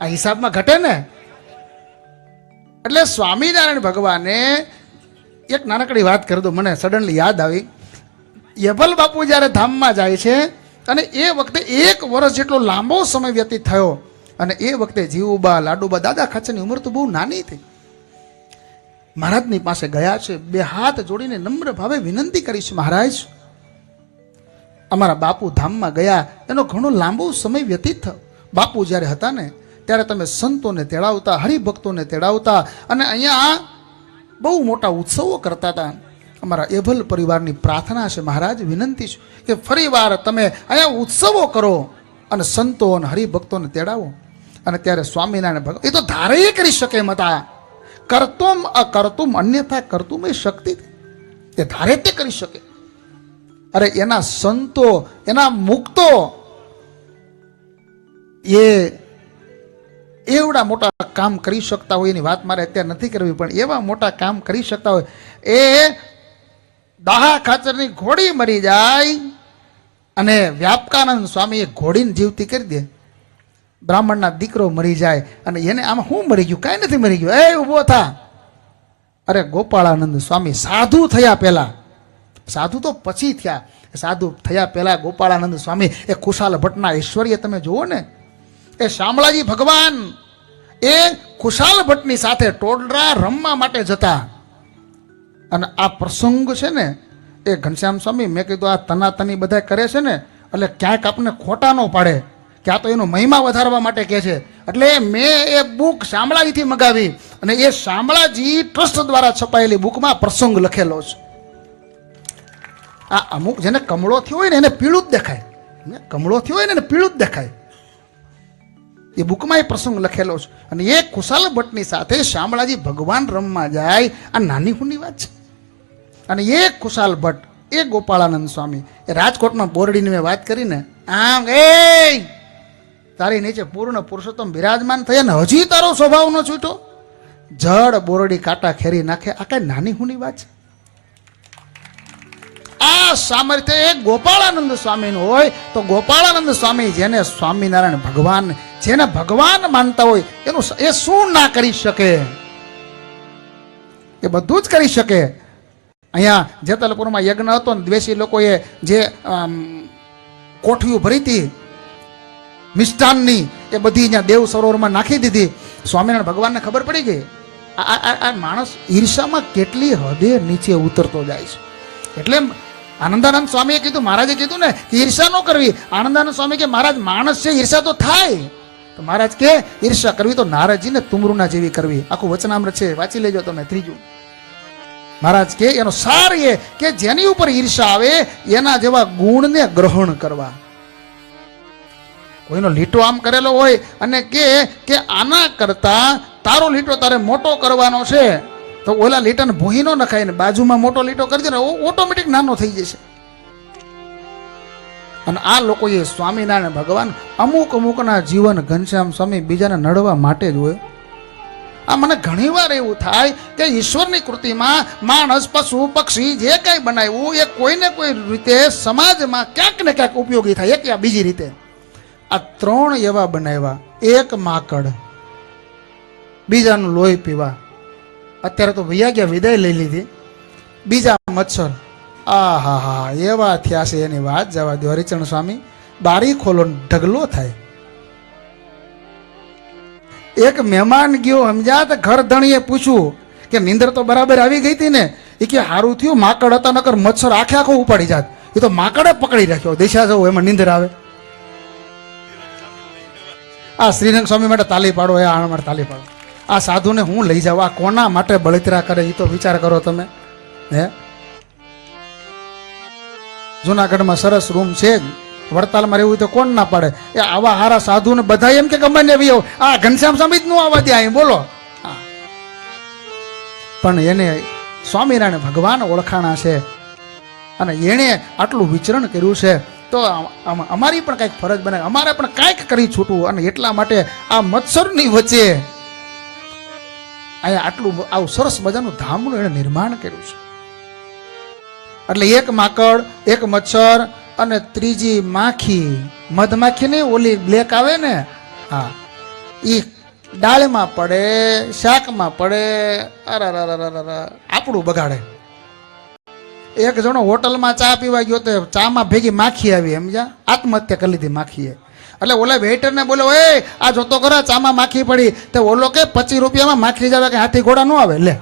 આ હિસાબમાં ઘટે ને. એટલે સ્વામિનારાયણ ભગવાને એક નાનકડી વાત કરી દો, મને સડનલી યાદ આવી. યભલ બાપુ જ્યારે ધામમાં જાય છે અને એ વખતે 1 વર્ષ જેટલો લાંબો સમય વ્યતીત થયો, અને એ વખતે જીવુબા લાડુબા દાદા ખાચરની ઉંમર તો બહુ નાની હતી. મહારાજની પાસે ગયા છે, 2 હાથ જોડીને નમ્ર ભાવે વિનંતી કરી છે, મહારાજ અમારા બાપુ ધામમાં ગયા, એનો ઘણો લાંબો સમય વ્યતીત થયો. બાપુ જ્યારે હતા ને ત્યારે તમે સંતોને તેડાવતા, હરિભક્તોને તેડાવતા, અને અહીંયા બહુ મોટા ઉત્સવો કરતા હતા. અમારા એભલ પરિવારની પ્રાર્થના છે મહારાજ, વિનંતી છે કે ફરીવાર તમે અહીંયા ઉત્સવો કરો અને સંતો અને હરિભક્તોને તેડાવો. અને ત્યારે સ્વામિનારાયણ ભગવાન એ તો ધારે કરી શકે એમ હતા. કરતુમ અકર્તુમ અન્યથા કરતુમ એ શક્તિ, એ ધારે તે કરી શકે. અરે એના સંતો, એના મુક્તો એ એવડા મોટા કામ કરી શકતા હોય, એની વાત મારે અત્યારે નથી કરવી, પણ એવા મોટા કામ કરી શકતા હોય. એ દાહા ખાચરની ઘોડી મરી જાય અને વ્યાપકાનંદ સ્વામી એ ઘોડીને જીવતી કરી દે. બ્રાહ્મણના દીકરો મરી જાય અને એને આમાં શું મરી ગયું, કાંઈ નથી મરી ગયું, એ ઊભો થા. અરે ગોપાળાનંદ સ્વામી સાધુ થયા પહેલા, સાધુ તો પછી થયા, સાધુ થયા પહેલા ગોપાળાનંદ સ્વામી એ ખુશાલ ભટ્ટના ઐશ્વર્ય તમે જુઓ ને. એ શામળાજી ભગવાન એ ખુશાલ ભટ્ટની સાથે ટોળરા રમવા માટે જતા. અને આ પ્રસંગ છે ને એ ઘનશ્યામ સ્વામી, મેં કીધું આ તનાતની બધા કરે છે ને એટલે ક્યાંક આપણને ખોટા ન પાડે કે આ તો એનો મહિમા વધારવા માટે કહે છે. એટલે મેં એ બુક શામળાજીથી મગાવી અને એ શામળાજી ટ્રસ્ટ દ્વારા છપાયેલી બુકમાં પ્રસંગ લખેલો છે. આ અમુક જેને કમળો થયો હોય ને એને પીળું જ દેખાય, કમળો થયો હોય ને એને પીળું જ દેખાય. એ બુકમાં એ પ્રસંગ લખેલો છે. અને એ ખુશાલ ભટ્ટની સાથે શામળાજી ભગવાન રમવા જાય, આ નાની હુંની વાત છે. અને એ ખુશાલ ભટ્ટ, એ ગોપાળાનંદ સ્વામી, એ રાજકોટમાં બોરડીની મેં વાત કરીને, આમ એ તારી નીચે પૂર્ણ પુરુષોત્તમ બિરાજમાન થયા ને હજી તારો સ્વભાવ ન છૂટો, જડ બોરડી કાંટા ખેરી નાખે, આ કઈ નાની હુંની વાત છે. આ સામર્થ્ય એ ગોપાળાનંદ સ્વામીનું હોય તો ગોપાળાનંદ સ્વામી જેને સ્વામિનારાયણ ભગવાન, જેને ભગવાન માનતા હોય એનું એ શું ના કરી શકે, એ બધું જ કરી શકે. અહીંયા જેતલપુરમાં યજ્ઞ હતો ને દ્વેષી લોકોએ જે કોઠીઓ ભરી હતી મિષ્ટાનની, એ બધી અહીંયા દેવ સરોવરમાં નાખી દીધી. સ્વામિનારાયણ ભગવાનને ખબર પડી ગઈ આ માણસ ઈર્ષામાં કેટલી હદે નીચે ઉતરતો જાય છે. એટલે આનંદાનંદ સ્વામીએ કીધું, મહારાજે કીધું ને કે ઈર્ષા ન કરવી. આનંદાનંદ સ્વામી કે મહારાજ માણસ છે, ઈર્ષા તો થાય. તો મહારાજ કે ઈર્ષા કરવી તો નારદજીને તુમરુના જેવી કરવી. આખું વચનામૃત છે, વાંચી લેજો તમે 3. મહારાજ કે એનો સાર એ કે જેની ઉપર ઈર્ષા આવે એના જેવા ગુણને ગ્રહણ કરવા. કોઈનો લીટો આમ કરેલો હોય અને કે આના કરતા તારો લીટો તારે મોટો કરવાનો છે તો ઓલા લીટાને ભૂહી ન નખાય ને બાજુમાં મોટો લીટો કરજે ને ઓટોમેટિક નાનો થઈ જશે. અને આ લોકોએ સ્વામિનારાયણ ભગવાન અમુકના જીવન ઘનશ્યામ સ્વામી બીજાને નડવા માટે જ હોય. આ મને ઘણીવાર એવું થાય કે ઈશ્વરની કૃતિમાં માણસ, પશુ, પક્ષી જે કાંઈ બનાવ્યું એ કોઈને કોઈ રીતે સમાજમાં ક્યાંક ને ક્યાંક ઉપયોગી થાય, એક યા બીજી રીતે. આ 3 એવા બનાવ્યા, એક માકડ, બીજાનું લોહી પીવા, અત્યારે તો વૈયા ગયા, વિદાય લઈ લીધી. બીજા મચ્છર, આ હા હા એવા થયા છે એની વાત જવા દો. હરિચરણ સ્વામી બારી ખોલો ને ઢગલો થાય. એક મહેમાન ગયો સમજ્યા તો ઘર ધણીએ પૂછ્યું કે નીંદર તો બરાબર આવી ગઈ હતી ને? એ કે સારું થયું માકડ હતા, નકર મચ્છર આખે આખો ઉપાડી જાત. એ તો માકડે પકડી રાખ્યો. દિશા જવું એમાં નીંદર આવે. આ શ્રીરંગ સ્વામી માટે તાલી પાડો, એ આણ માટે તાલી પાડો. આ સાધુને હું લઈ જાઉં, આ કોના માટે બળતરા કરે એ તો વિચાર કરો તમે. હે જુનાગઢમાં સરસ રૂમ છે જ, વડતાલમાં રહેવું તો કોણ ના પાડે. એ આવા હારા સાધુને બધા એમ કે ગમે ને આવો. આ ઘનશ્યામ સ્વામી જ નું આવવા દે અહીં બોલો. પણ એને સ્વામિનારાયણ ભગવાન ઓળખાણા છે અને એણે આટલું વિચરણ કર્યું છે, તો અમારી પણ કંઈક ફરજ બને, અમારે પણ કાંઈક કરી છૂટવું. અને એટલા માટે આ મચ્છરની વચ્ચે અહીંયા આટલું આવું સરસ મજાનું ધામનું એણે નિર્માણ કર્યું છે. એટલે એક માકડ, એક મચ્છર અને ત્રીજી માખી, મધમાખી ને ઓલી બ્લેક આવે ને, હા, ઈ દાળમાં પડે, શાકમાં પડે, આપણું બગાડે. એક જણો હોટલમાં ચા પીવા ગયો તો ચામાં ભેગી માખી આવી, સમજ્યા? આત્મહત્યા કરી લીધી માખીએ. એટલે ઓલા વેઇટરને બોલો, એ આ જોતો ખરા ચામાં માખી પડી. તો ઓલો કે 25 રૂપિયામાં માખી જાવે કે હાથી ઘોડા ન આવે. લે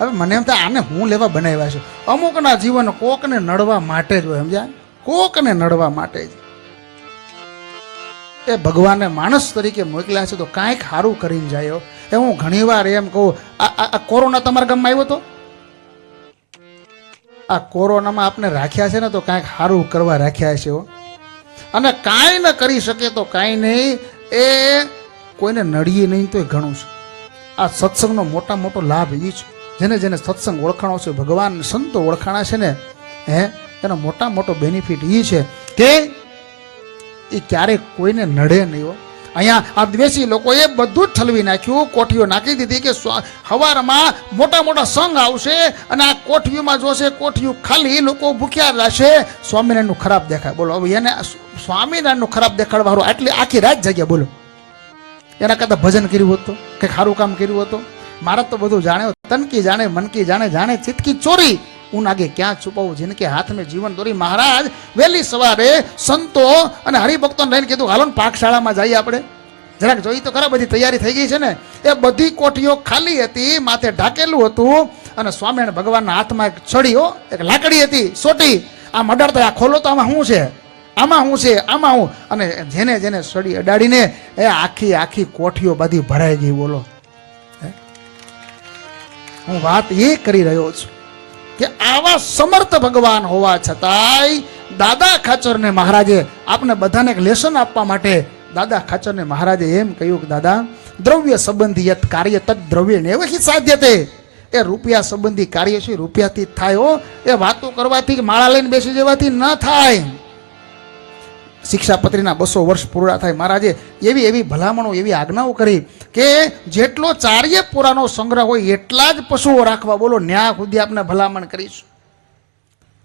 હવે મને એમ થાય આને હું લેવા બનાવ્યા છે. અમુકના જીવન કોકને નડવા માટે જ હોય, સમજ્યા? કોકને નડવા માટે જ. એ ભગવાને માણસ તરીકે મોકલ્યા છે તો કાંઈક સારું કરીને જાય. એ હું ઘણીવાર એમ કહું, આ કોરોના તમારા ગામમાં આવ્યો તો, આ કોરોનામાં આપણે રાખ્યા છે ને તો કાંઈક સારું કરવા રાખ્યા છે. અને કાંઈ ન કરી શકે તો કાંઈ નહીં, એ કોઈને નડીએ નહીં તો ઘણું છે. આ સત્સંગનો મોટા મોટો લાભ એ છે. જેને જેને સત્સંગ ઓળખાણો છે, ભગવાન સંતો ઓળખાણા છે ને, એનો મોટા મોટો બેનિફિટ એ છે કે એ ક્યારેક કોઈને નડે નહીં હો. અહીંયા આ દ્વેષી લોકોએ બધું જ ઠલવી નાખ્યું, કોઠીઓ નાખી દીધી કે સવારમાં મોટા મોટા સંઘ આવશે અને આ કોઠીઓમાં જોશે, કોઠીઓ ખાલી લોકો ભૂખ્યા રહેશે. સ્વામિનારાયણનું ખરાબ દેખાય. બોલો હવે એને સ્વામિનારાયણનું ખરાબ દેખાડવાનું આટલી આખી રાત જગ્યા, બોલો એના કરતાં ભજન કર્યું હોત તો, કંઈક સારું કામ કર્યું હતું. મારે તો બધું જાણે, તનકી જાણે, મનકી જાણે, જાણે ચિતકી ચોરી, હું આગે ક્યાં છુપાવું, जिनके हाथ में जीवन દોરી. મહારાજ વહેલી સવારે સંતો અને હરિભક્તોને લઈને કીધું હાલો ને પાકશાળામાં જઈએ આપણે, જરાક જોઈ તો ખરા બધી તૈયારી થઈ ગઈ છે ને. એ બધી કોઠીઓ ખાલી હતી, માથે ઢાકેલું હતું અને સ્વામિનારાયણ ભગવાનના હાથમાં એક છડીઓ, એક લાકડી હતી સોટી. આમ અડાડતા આ ખોલો તો આમાં શું છે, આમાં શું છે, આમાં હું. અને જેને જેને છડી અડાડીને એ આખી આખી કોઠીઓ બધી ભરાઈ ગઈ. બોલો હું વાત એ કરી રહ્યો છું કે આવા સમર્થ ભગવાન હોવા છતાંય દાદા ખાચરને મહારાજે આપણે બધાને એક લેસન આપવા માટે દાદા ખાચરને મહારાજે એમ કહ્યું કે દાદા, દ્રવ્ય સંબંધી યત કાર્ય તદ દ્રવ્ય ને એવી સાધ્ય તે. એ રૂપિયા સંબંધી કાર્ય છે રૂપિયાથી જ થાય હો. એ વાતો કરવાથી માળા લઈને બેસી જવાથી ન થાય. શિક્ષાપત્રીના 200 વર્ષ પૂરા થાય, મહારાજે એવી એવી ભલામણો, એવી આજ્ઞાઓ કરી કે જેટલો ચાર્ય પુરાનો સંગ્રહ હોય એટલા જ પશુઓ રાખવા. બોલો ન્યા સુધી આપણે ભલામણ કરીશું.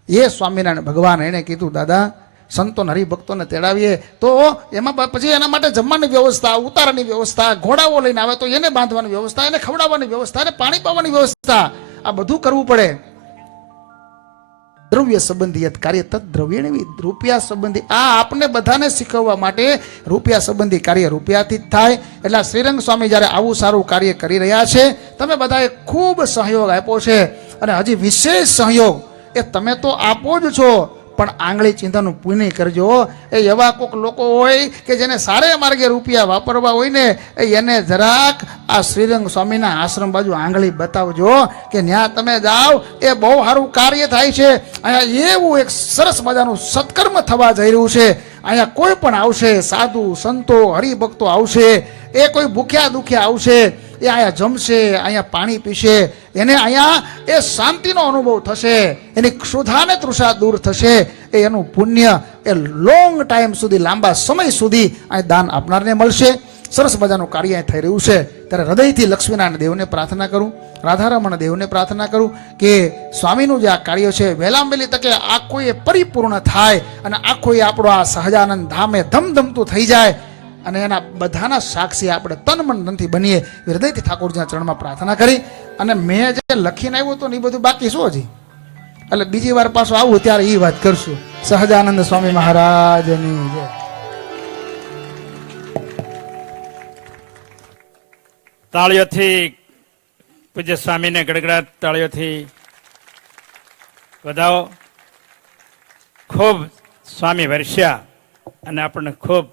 એ સ્વામિનારાયણ ભગવાન એને કીધું દાદા સંતોને હરિભક્તોને તેડાવીએ તો એમાં પછી એના માટે જમવાની વ્યવસ્થા, ઉતારાની વ્યવસ્થા, ઘોડાઓ લઈને આવે તો એને બાંધવાની વ્યવસ્થા, એને ખવડાવવાની વ્યવસ્થા, એને પાણી પાવાની વ્યવસ્થા, આ બધું કરવું પડે. દ્રવ્ય સંબંધી કાર્ય તદ દ્રવ્ય, રૂપિયા સંબંધી આ આપને બધાને શીખવવા માટે રૂપિયા સંબંધી કાર્ય રૂપિયાથી જ થાય. એટલે શ્રીરંગ સ્વામી જ્યારે આવું સારું કાર્ય કરી રહ્યા છે, તમે બધાએ ખૂબ સહયોગ આપ્યો છે અને હજી વિશેષ સહયોગ એ તમે તો આપો જ છો, પણ આંગળી ચિંતાનું પુણ્ય કરજો. એ એવા કોઈક લોકો હોય કે જેને સારે માર્ગે રૂપિયા વાપરવા હોય ને, એને જરાક આ શ્રીરંગ સ્વામીના આશ્રમ બાજુ આંગળી બતાવજો કે ત્યાં તમે જાઓ, એ બહુ સારું કાર્ય થાય છે. અહીંયા એવું એક સરસ મજાનું સત્કર્મ થવા જઈ રહ્યું છે. અહીંયા કોઈ પણ આવશે, સાધુ સંતો હરિભક્તો આવશે, એ કોઈ ભૂખ્યા દુખ્યા આવશે, એ અહીંયા જમશે, અહીંયા પાણી પીશે, એને અહીંયા એ શાંતિનો અનુભવ થશે, એની ક્ષુધા ને તૃષા દૂર થશે. એ એનું પુણ્ય એ લોંગ ટાઈમ સુધી, લાંબા સમય સુધી અહીં દાન આપનારને મળશે. સરસ મજાનું કાર્ય અહીં થઈ રહ્યું છે. ત્યારે હૃદયથી લક્ષ્મીનારાયણ દેવને પ્રાર્થના કરું, રાધારમણ દેવને પ્રાર્થના કરું કે સ્વામીનું જે આ કાર્ય છે વહેલામાં વહેલી તકે આખું એ પરિપૂર્ણ થાય અને આખું એ આપણો આ સહજાનંદ ધામે ધમધમતું થઈ જાય. અને એના બધાના સાક્ષી આપણે તન મન ધનથી બનીએ હૃદયથી ઠાકોરજીના ચરણમાં પ્રાર્થના કરી. અને મેં જે લખીને આવ્યું હતું ને એ બધું બાકી શું હજી, એટલે બીજી વાર પાછું આવું ત્યારે એ વાત કરશું. સહજાનંદ સ્વામી મહારાજની જય. તાળીઓથી પૂજ્ય સ્વામીને ગડગડાટ તાળીઓથી વધાવો. ખૂબ સ્વામી વર્ષ્યા અને આપણને ખૂબ